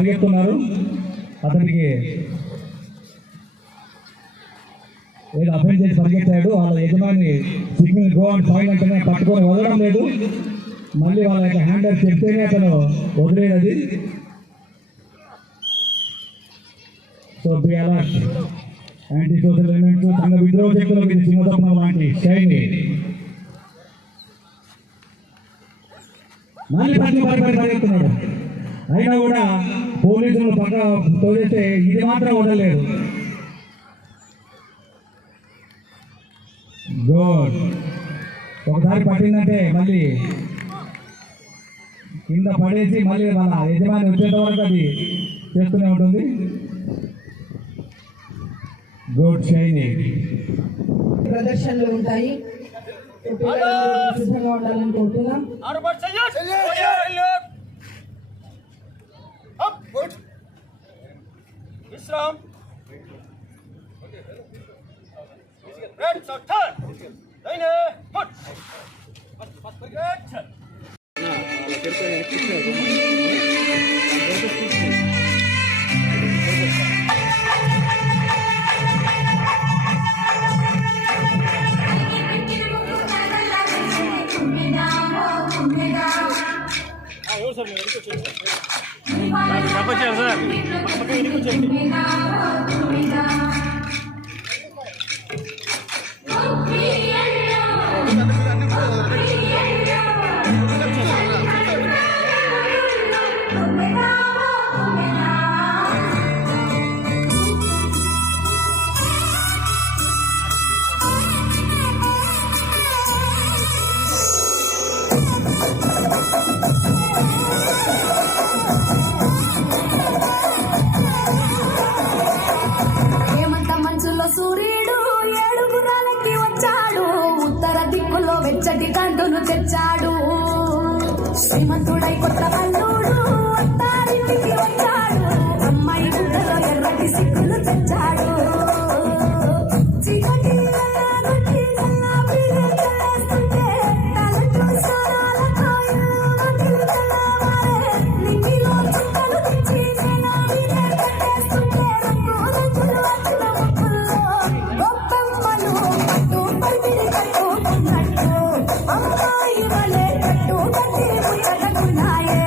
పరిగెత్తున్నారు. అతనికి ఏదో అభ్యం చేసి పరిగెత్తాడు. వాళ్ళ యజమాని సిగ్నల్ గో అని ఫైన్ అంటేనే పట్టుకొని వదలడం లేదు. మళ్ళీ వాళ్ళ యొక్క హ్యాండర్ చెప్తేనే అతను వదిలేది. So be alert. Anti social elements సంఘ విద్రోహ శక్తులకు ఇది సింహతత్వం లాంటి శైలి. మళ్ళీ పరిగెత్తున్నాడు. అయినా కూడా పోలీసులు పక్క తోడితే ఇది మాత్రం వదలలేదు. గుడ్. ఒకసారి పట్టిందంటే మళ్ళీ కింద పడేసి మళ్ళీ మన యజమాని వచ్చేంత వరకు అది చేస్తూనే ఉంటుంది. Good shiny. ప్రదర్శనలు ఉంటాయి. పిల్లలందరూ సిద్ధంగా ఉండాలని కోరుతున్నాం. Vishram red సర్టర్ line foot action ఎవరు సార్ మీరు ఎందుకు వచ్చారు చెప్పొచ్చారు సార్ పక్కకి ఎందుకు వచ్చేయండి సూర్యుడు ఏడుగురాలకి వచ్చాడు. ఉత్తర దిక్కులో వెచ్చటి కంటును తెచ్చాడు. శ్రీమంతుడై కొత్త అల్లుడు అత్తారింటికి వచ్చాడు. అమ్మాయి గుడ్డలో ఎర్రటి సిక్కులు తెచ్చాడు. చీకటి గుడ్డి గులాబీ చల్లేస్తుంటే తలచూ స్వరాలతో తెల్లవారే. నింగిలో చుక్కలు తెచ్చి నేల మీద కట్టేస్తుంటే రంగు రంగులు వచ్చిన ముక్కుల్లో గొప్పమ్మలు పట్టు పడిపిడి కట్టుకున్నట్టు అమ్మాయి వలె కట్టు కట్టి ముచ్చటకున్నాయే.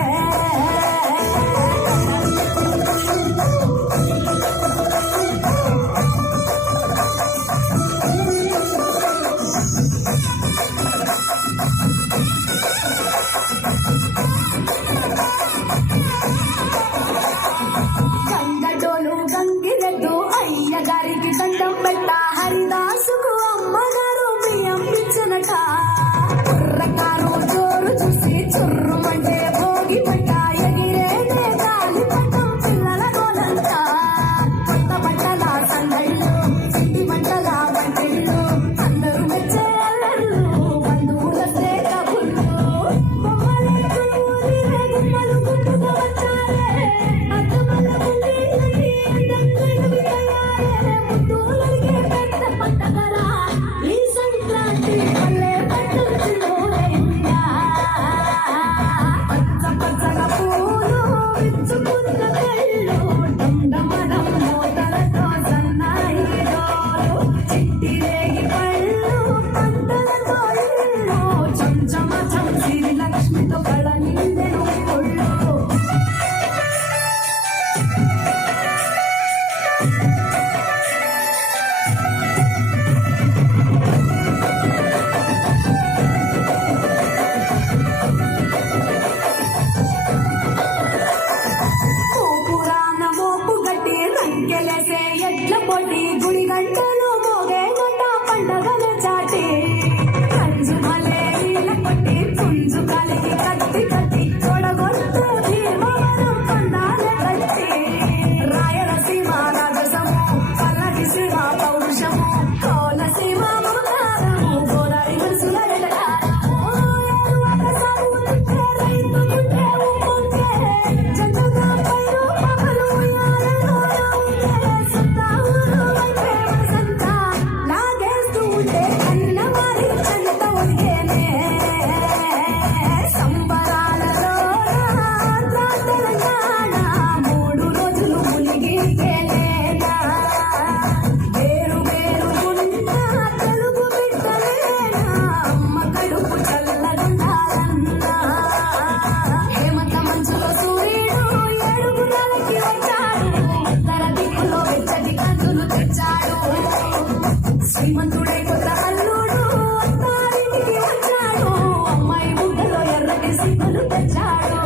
శ్రీమంతుడై కొత్త అల్లుడు అత్తారింటికి వచ్చాడు అమ్మాయి బుగ్గలో ఎర్రటి సిగ్గులు తెచ్చాడు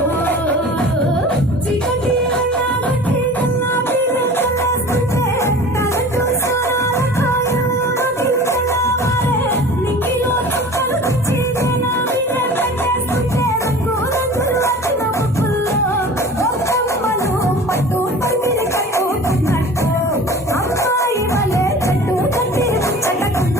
చీకటి వెళ్ళాలంటే కల్లా పీరు చల్లేస్తుంటే తాగట్టు సారాల కాయలు తెల్లవారే నింగిలో చుక్కలు తెచ్చి నేల మీద పెట్టేస్తుంటే రంగు రంగులు వచ్చిన ముక్కుల్లో గొప్పమ్మలు పట్టు పందిరి కట్టుకున్నట్టు అమ్మాయి వలే చెట్టు కట్టి ముచ్చటకున్నట్టు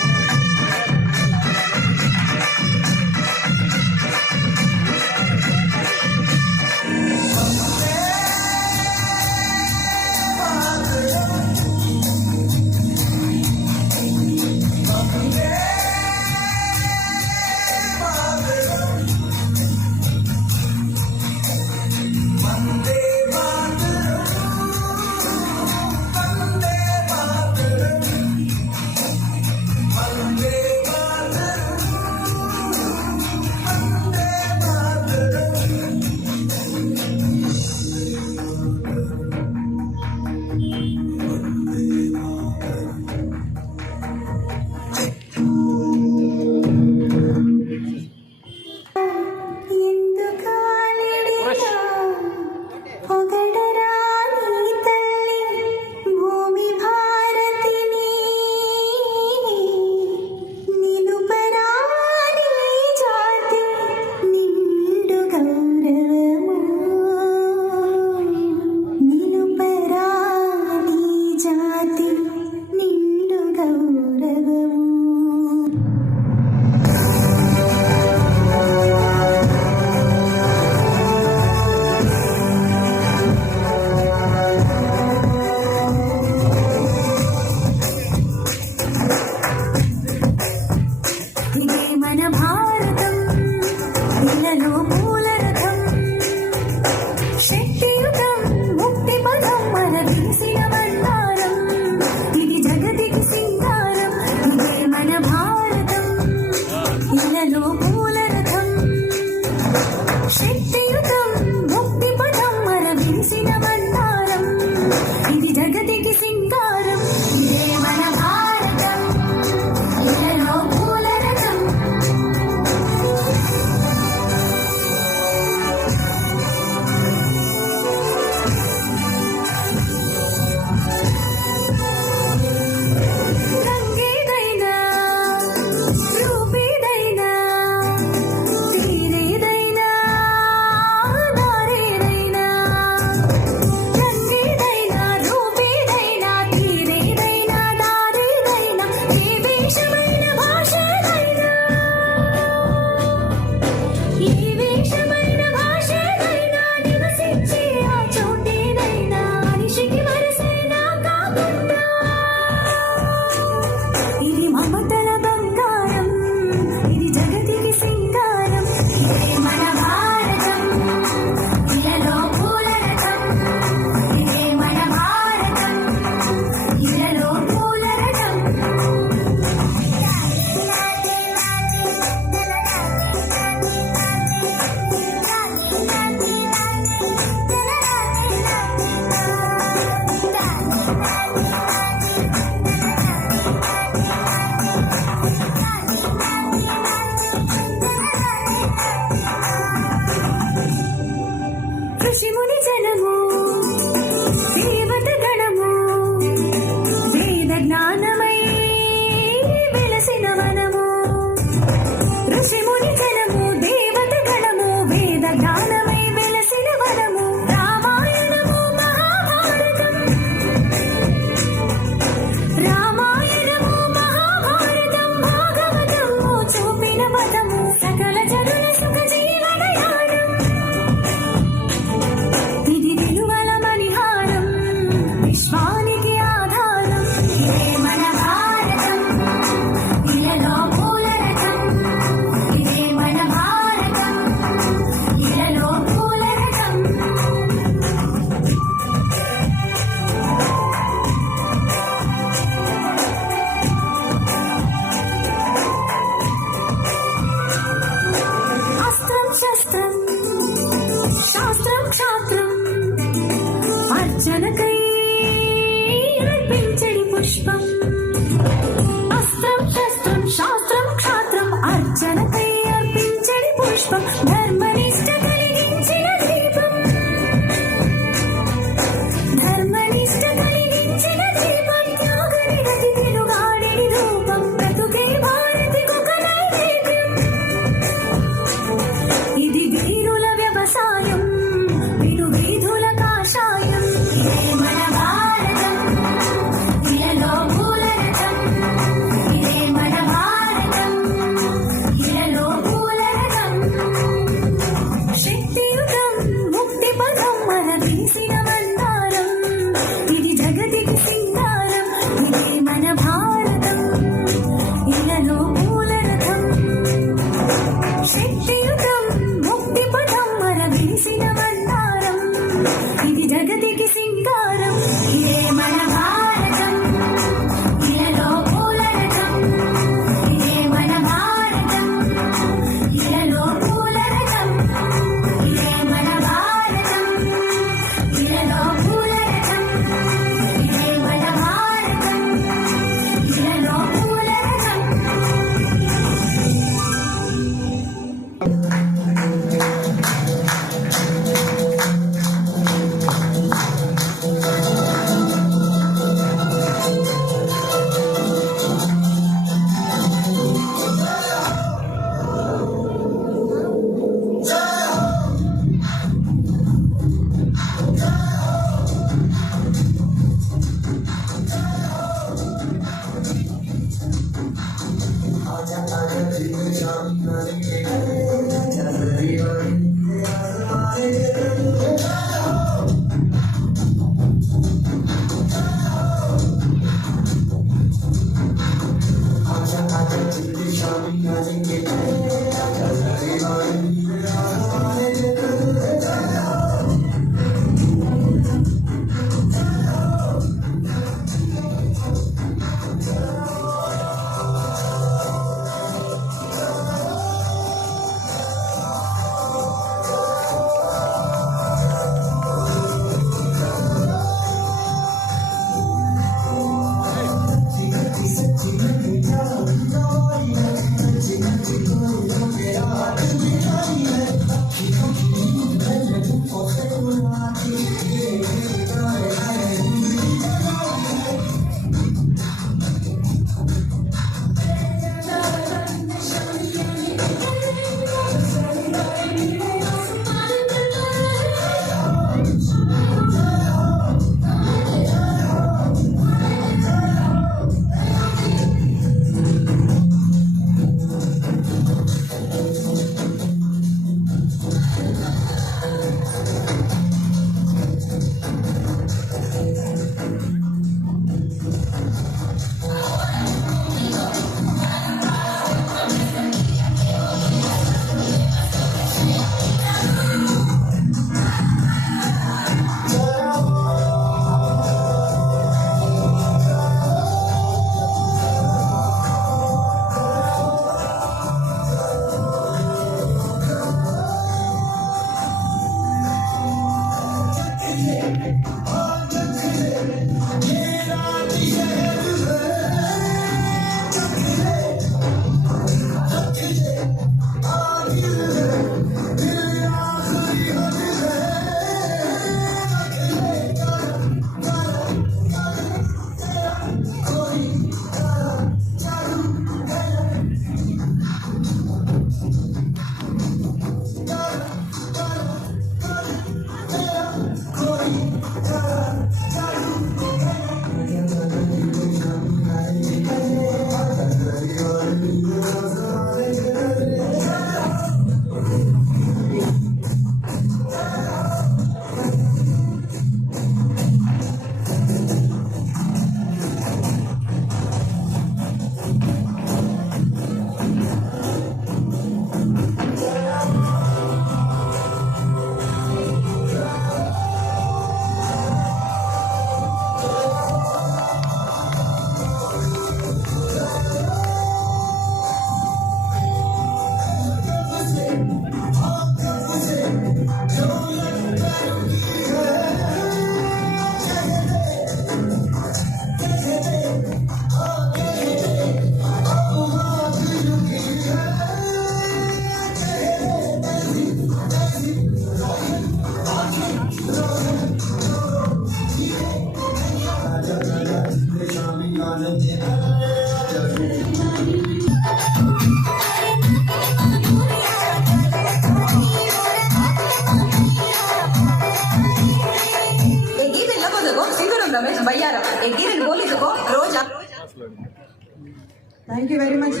థ్యాంక్ యూ వెరీ మచ్.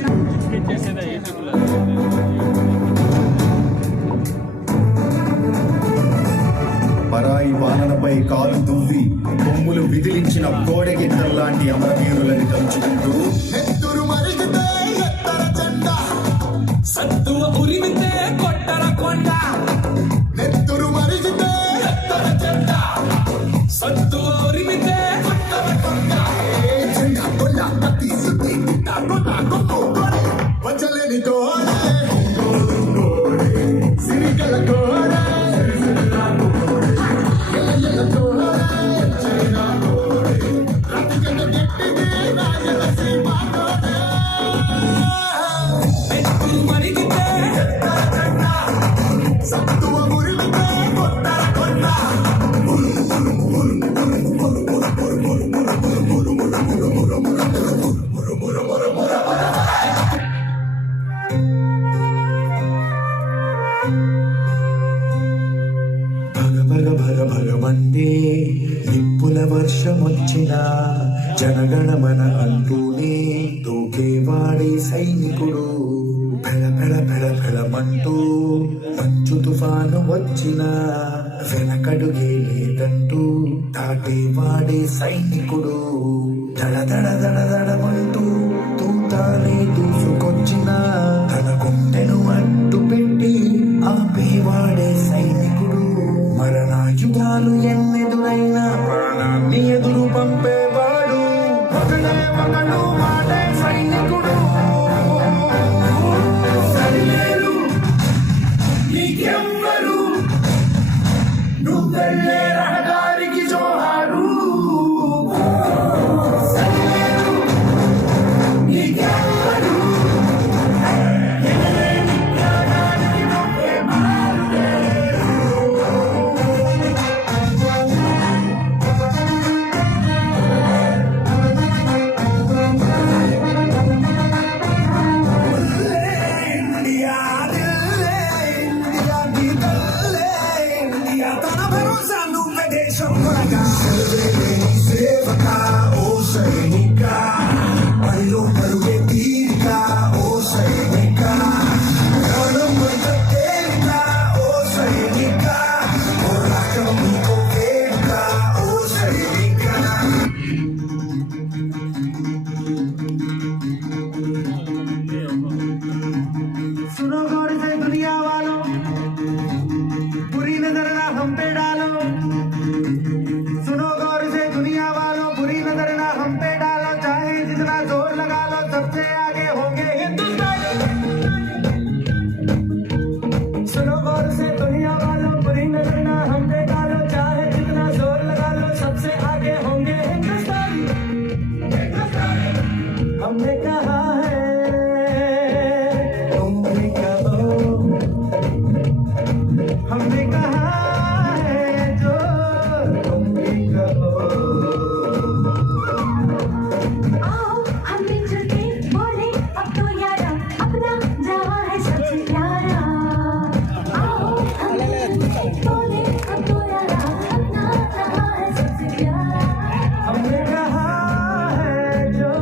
పరాయి పాలనపై కాలు దువ్వి కొమ్ములు విదిలించిన కోడెగిత్తల్లాంటి అమరవీరులని తలుచుకుంటూ నెత్తురు మరిగితే ఎత్తర జెండా, సత్తువ ఉరిమితే కొట్టర కొండ. నెత్తురు మరిగితే ఎత్తర జెండా, సత్తువ ఉరిమితే కొట్టర కొండ. జెండా కొండ పత్తి సుత్తి కొండ కొమ్ము వచ్చలేని తోడే సిరిగల తోడే భగభగమండే నిప్పుల వర్షమొచ్చినా జనగణమన అంటూనే దూకేవాడే సైనికుడు. మంటూ మంచు తుఫాను వచ్చిన వెనకడుగే లేదంటూ దాటేవాడే సైనికుడు. దడదడదడదడమంటూ తూతానే దూసుకొచ్చిన తన గుండెను అడ్డు పెట్టి ఆపేవాడే సైనికుడు. మరణాయుధాలు ఎన్నెదురైనా ప్రాణాన్ని ఎదురు పంపేవాడు ఒకడే ఒకడు వాడే సైనికుడు. సరిలేరు నీకెవ్వరు నువ్వెళ్ళే రహదారికి జోహారు. సరిలేరు నీకెవ్వరు ఎనలేని త్యాగానికి నువ్వే మారులేరు. ఇండియా దిల్లే, ఇండియా నీ తల్లే, ఇండియా తన భరోసా నువ్వే దేశం కొరగా. సర్వేలేని సేవక ఓ సైనిక, పనిలో పరుగే తీరిక ఓ సైనిక, ప్రాణం అంత తేలిక ఓ సైనిక, పోరాటం నీకో వేడుక ఓ సైనిక. सुनो गौर से दुनिया वालों, बुरी नजर ना हम पे डालो. सुनो गौर से दुनिया वालों, बुरी नजर ना हम पे डालो. चाहे जितना जोर लगा लो, सबसे आगे होंगे हिंदुस्तान. सुनो गौर से दुनिया वालों, बुरी नजर ना हम पे डालो. चाहे जितना जोर लगा लो, सबसे आगे होंगे हिंदुस्तान. हमने कहा है तुम भी कहो, हमने कहा है जो तुम भी कहो. आओ हम मिलजुल के बोले अब तो यारा, अपना जहां है सबसे प्यारा. आओ हम मिलजुल के बोले अब तो यारा, अपना जहां है सबसे प्यारा. हमने कहा है जो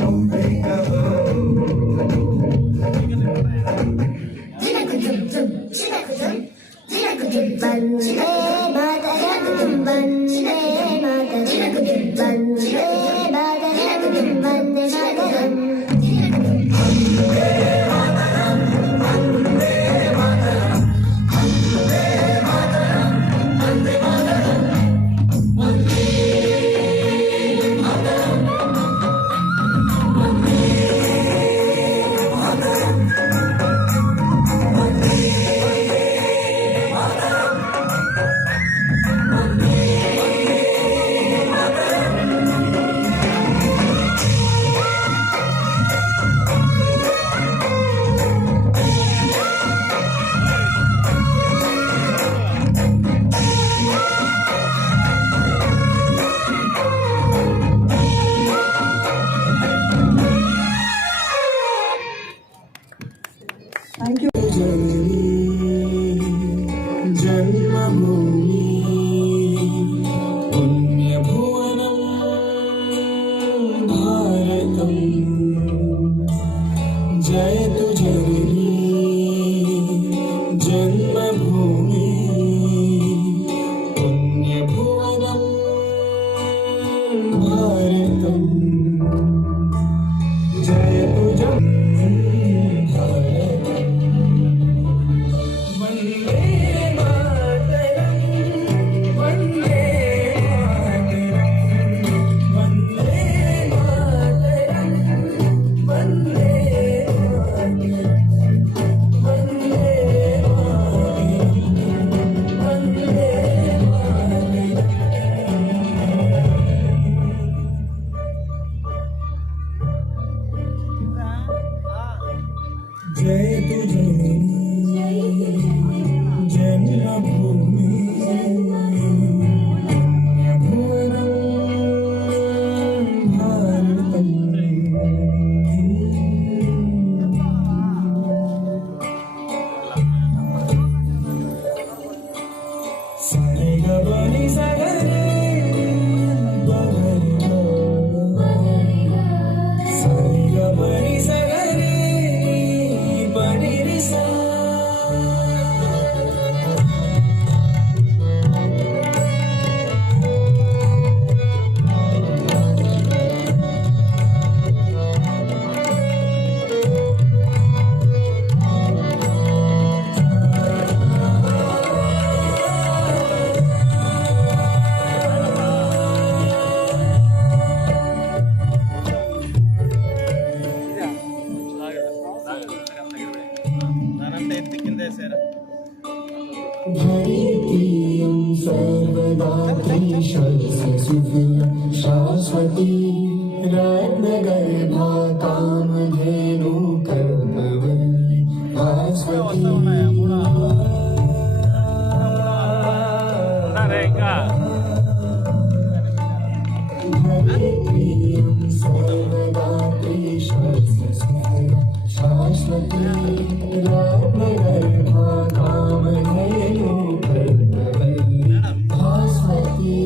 तुम भी कहो. Thank you. జన్మభూమి పుణ్యభువనం భారతం. జయతు జననీ జన్మభూమి పుణ్యభువనం భారతం. జయతు జననీ భారతం. వందే మాతరం, వందే మాతరం, వందే మాతరం, వందే మాతరం, వందే మాతరం, వందే మాతరం. జయ తు జననీ జన్మభూమి పుణ్యభువనం భారతం. సరిగమని సగరే బగరిగా, సరిగమని సగరే పనిరి शाश्वती रत्नगर्भा कामधेनु कल्पवल्ली भास्वती ఉన్నారే ఇంకా प्रियं सर्वदात्री शाश्वती रत्नगर्भा कामधेनु कल्पवल्ली भास्वती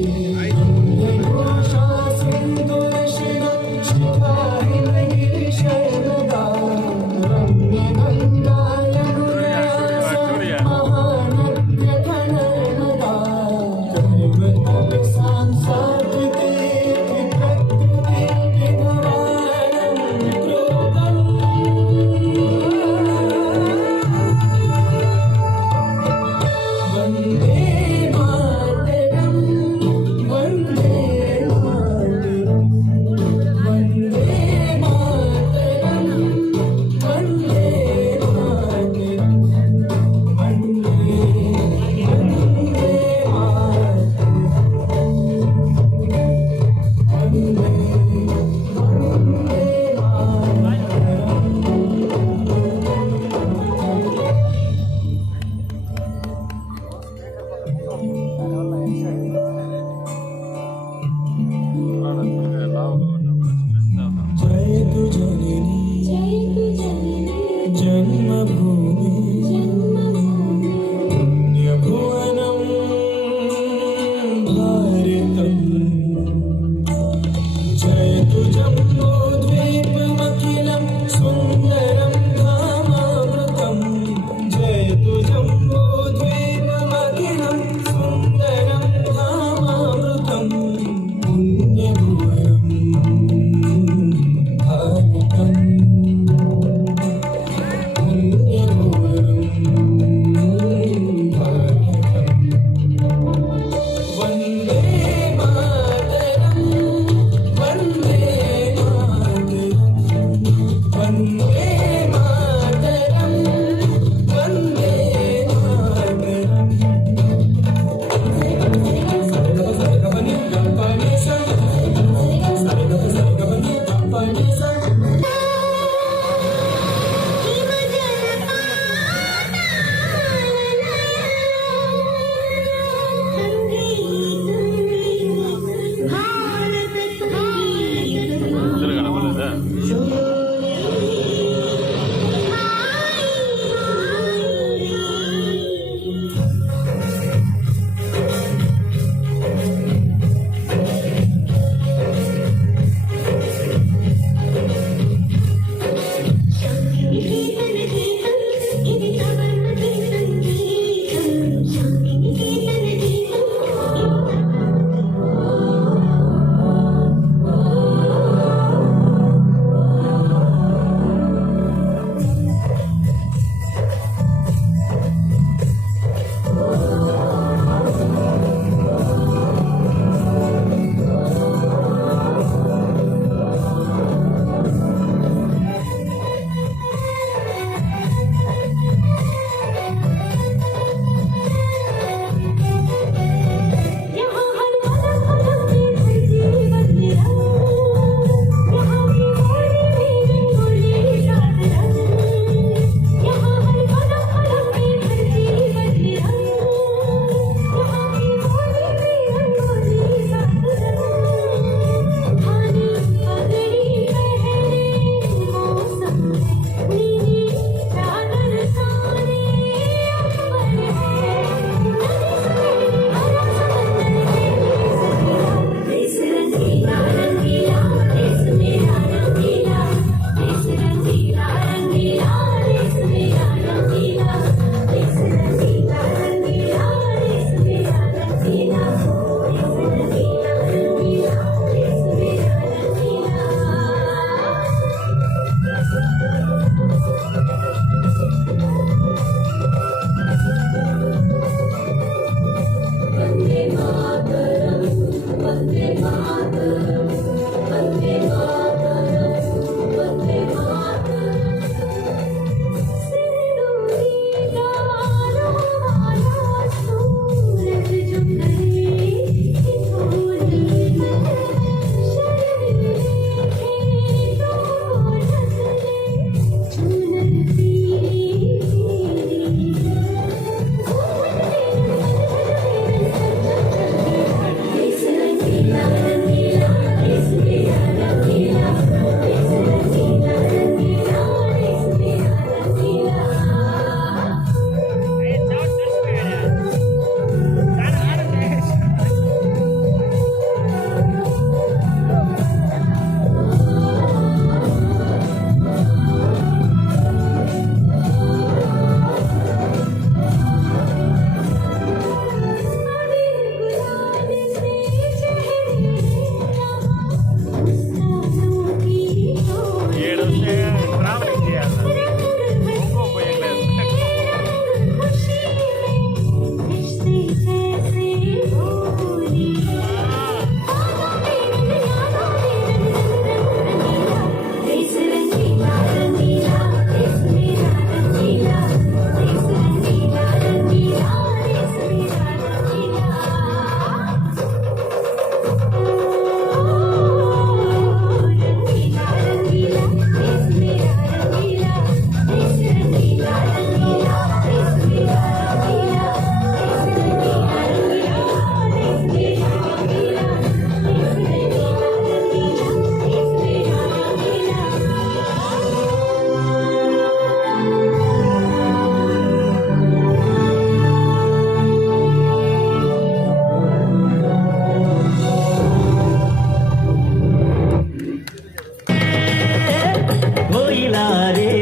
कोयला रे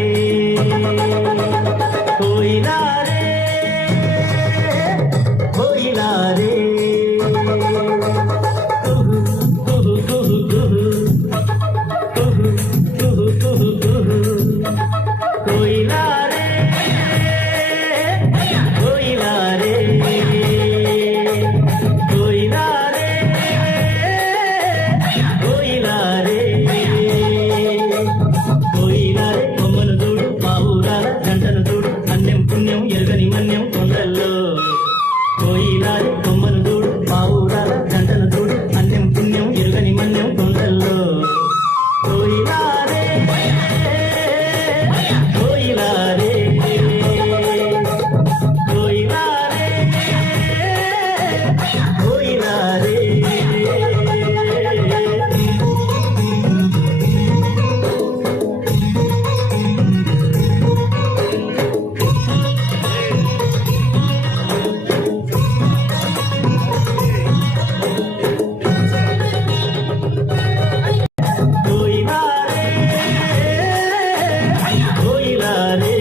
कोयला रे कोयला रे कुहू कुहू कुहू कुहू कुहू कुहू कुहू कुहू कोयला रे कोयला रे कोयला रे कोयला रे कोयला रे కొమ్మను చూడు పావురాల జంటను చూడు అన్యం పుణ్యం ఎరగని మన్యం కొండల్లో కోయిలా రే కొమ్మను చూడు పావురాల జంటను చూడు అన్యం పుణ్యం ఎరగని మన్యం కొండల్లో కోయిలా రే కోయిలా రే కోయిలా రే కోయిలా రే कोयला रे कोयला रे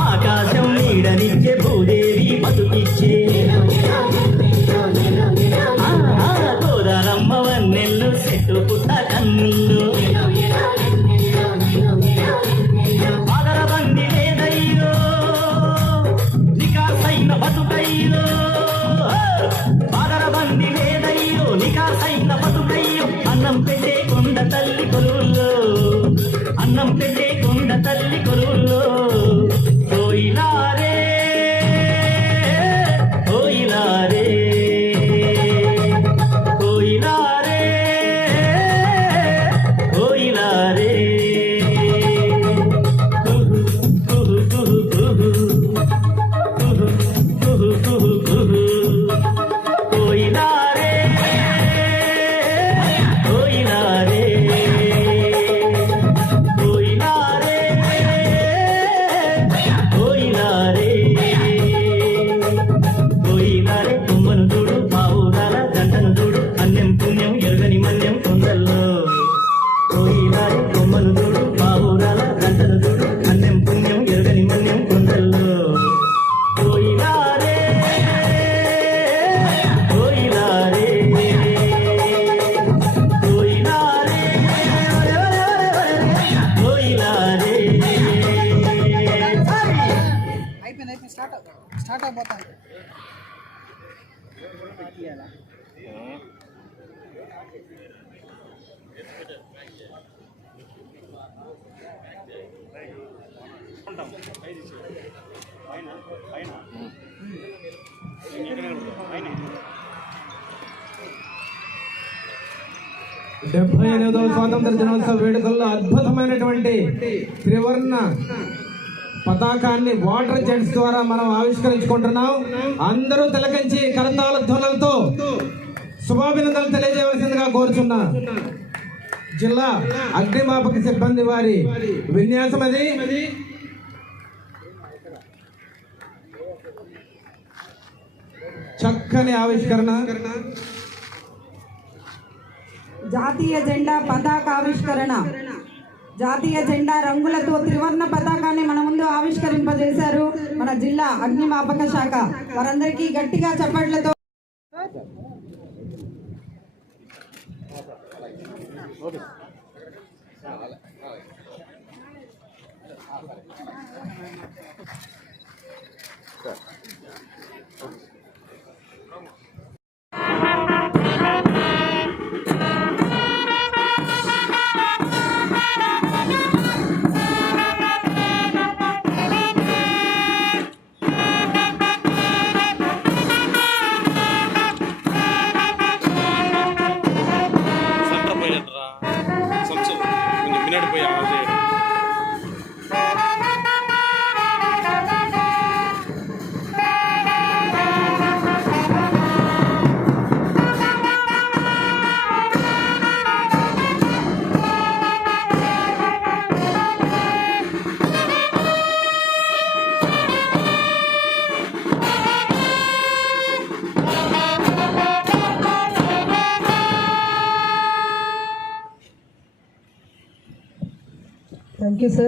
ఆకాశం నీడనిచ్చే భూదేవి బతుకిచ్చే గోదారమ్మ వన్నెల్లు చెట్టు పుట్ట కన్నుల్లో పదర బండి లేదయ్యో నికాసైన బతుకయ్యో పదర బండి లేదయ్యో నికాసైన బతుకయ్యో అన్నం పెట్టే కొండ తల్లి కొలువుల్లో అన్నం పెట్టే కొండ తల్లి కొలువుల్లో కోయిలా రే కోయిలా రే कोयला रे कोयला रे कुहू कुहू कुहू कुहू कुहू कुहू कुहू कुहू कोयला रे कोयला रे कोयला रे कोयला रे कोयला रे కొమ్మను చూడు పావురాల జంటను చూడు అన్యం పుణ్యం ఎరగని మన్యం కొండల్లో కోయిలా రే కొమ్మను చూడు పావురాల జంటను చూడు అన్యం పుణ్యం ఎరగని మన్యం కొండల్లో కోయిలా రే కోయిలా రే కోయిలా రే కోయిలా రే అయిపోయింది స్టార్ట్ అయిపోతాను డెబ్బై 8వ స్వాతంత్ర దినోత్సవ వేడుకల్లో అద్భుతమైనటువంటి త్రివర్ణ పతాకాన్ని వాటర్ జెట్స్ ద్వారా మనం ఆవిష్కరించుకుంటున్నాం. అందరూ తిలకించి కరతాళ ధ్వనులతో శుభాభినందనలు తెలియజేయవలసిందిగా కోరుచున్నా. జిల్లా అగ్నిమాపక సిబ్బంది వారి విన్యాసం అది. చక్కని ఆవిష్కరణ. జాతీయ జెండా పతాకావిష్కరణ. జాతీయ జెండా రంగులతో త్రివర్ణ పతాకాన్ని మన ముందు ఆవిష్కరింపజేశారు మన జిల్లా అగ్నిమాపక శాఖ. వారందరికీ గట్టిగా చప్పట్లతో கொஞ்சம் முன்னாடி போய் థ్యాంక్ యూ సార్.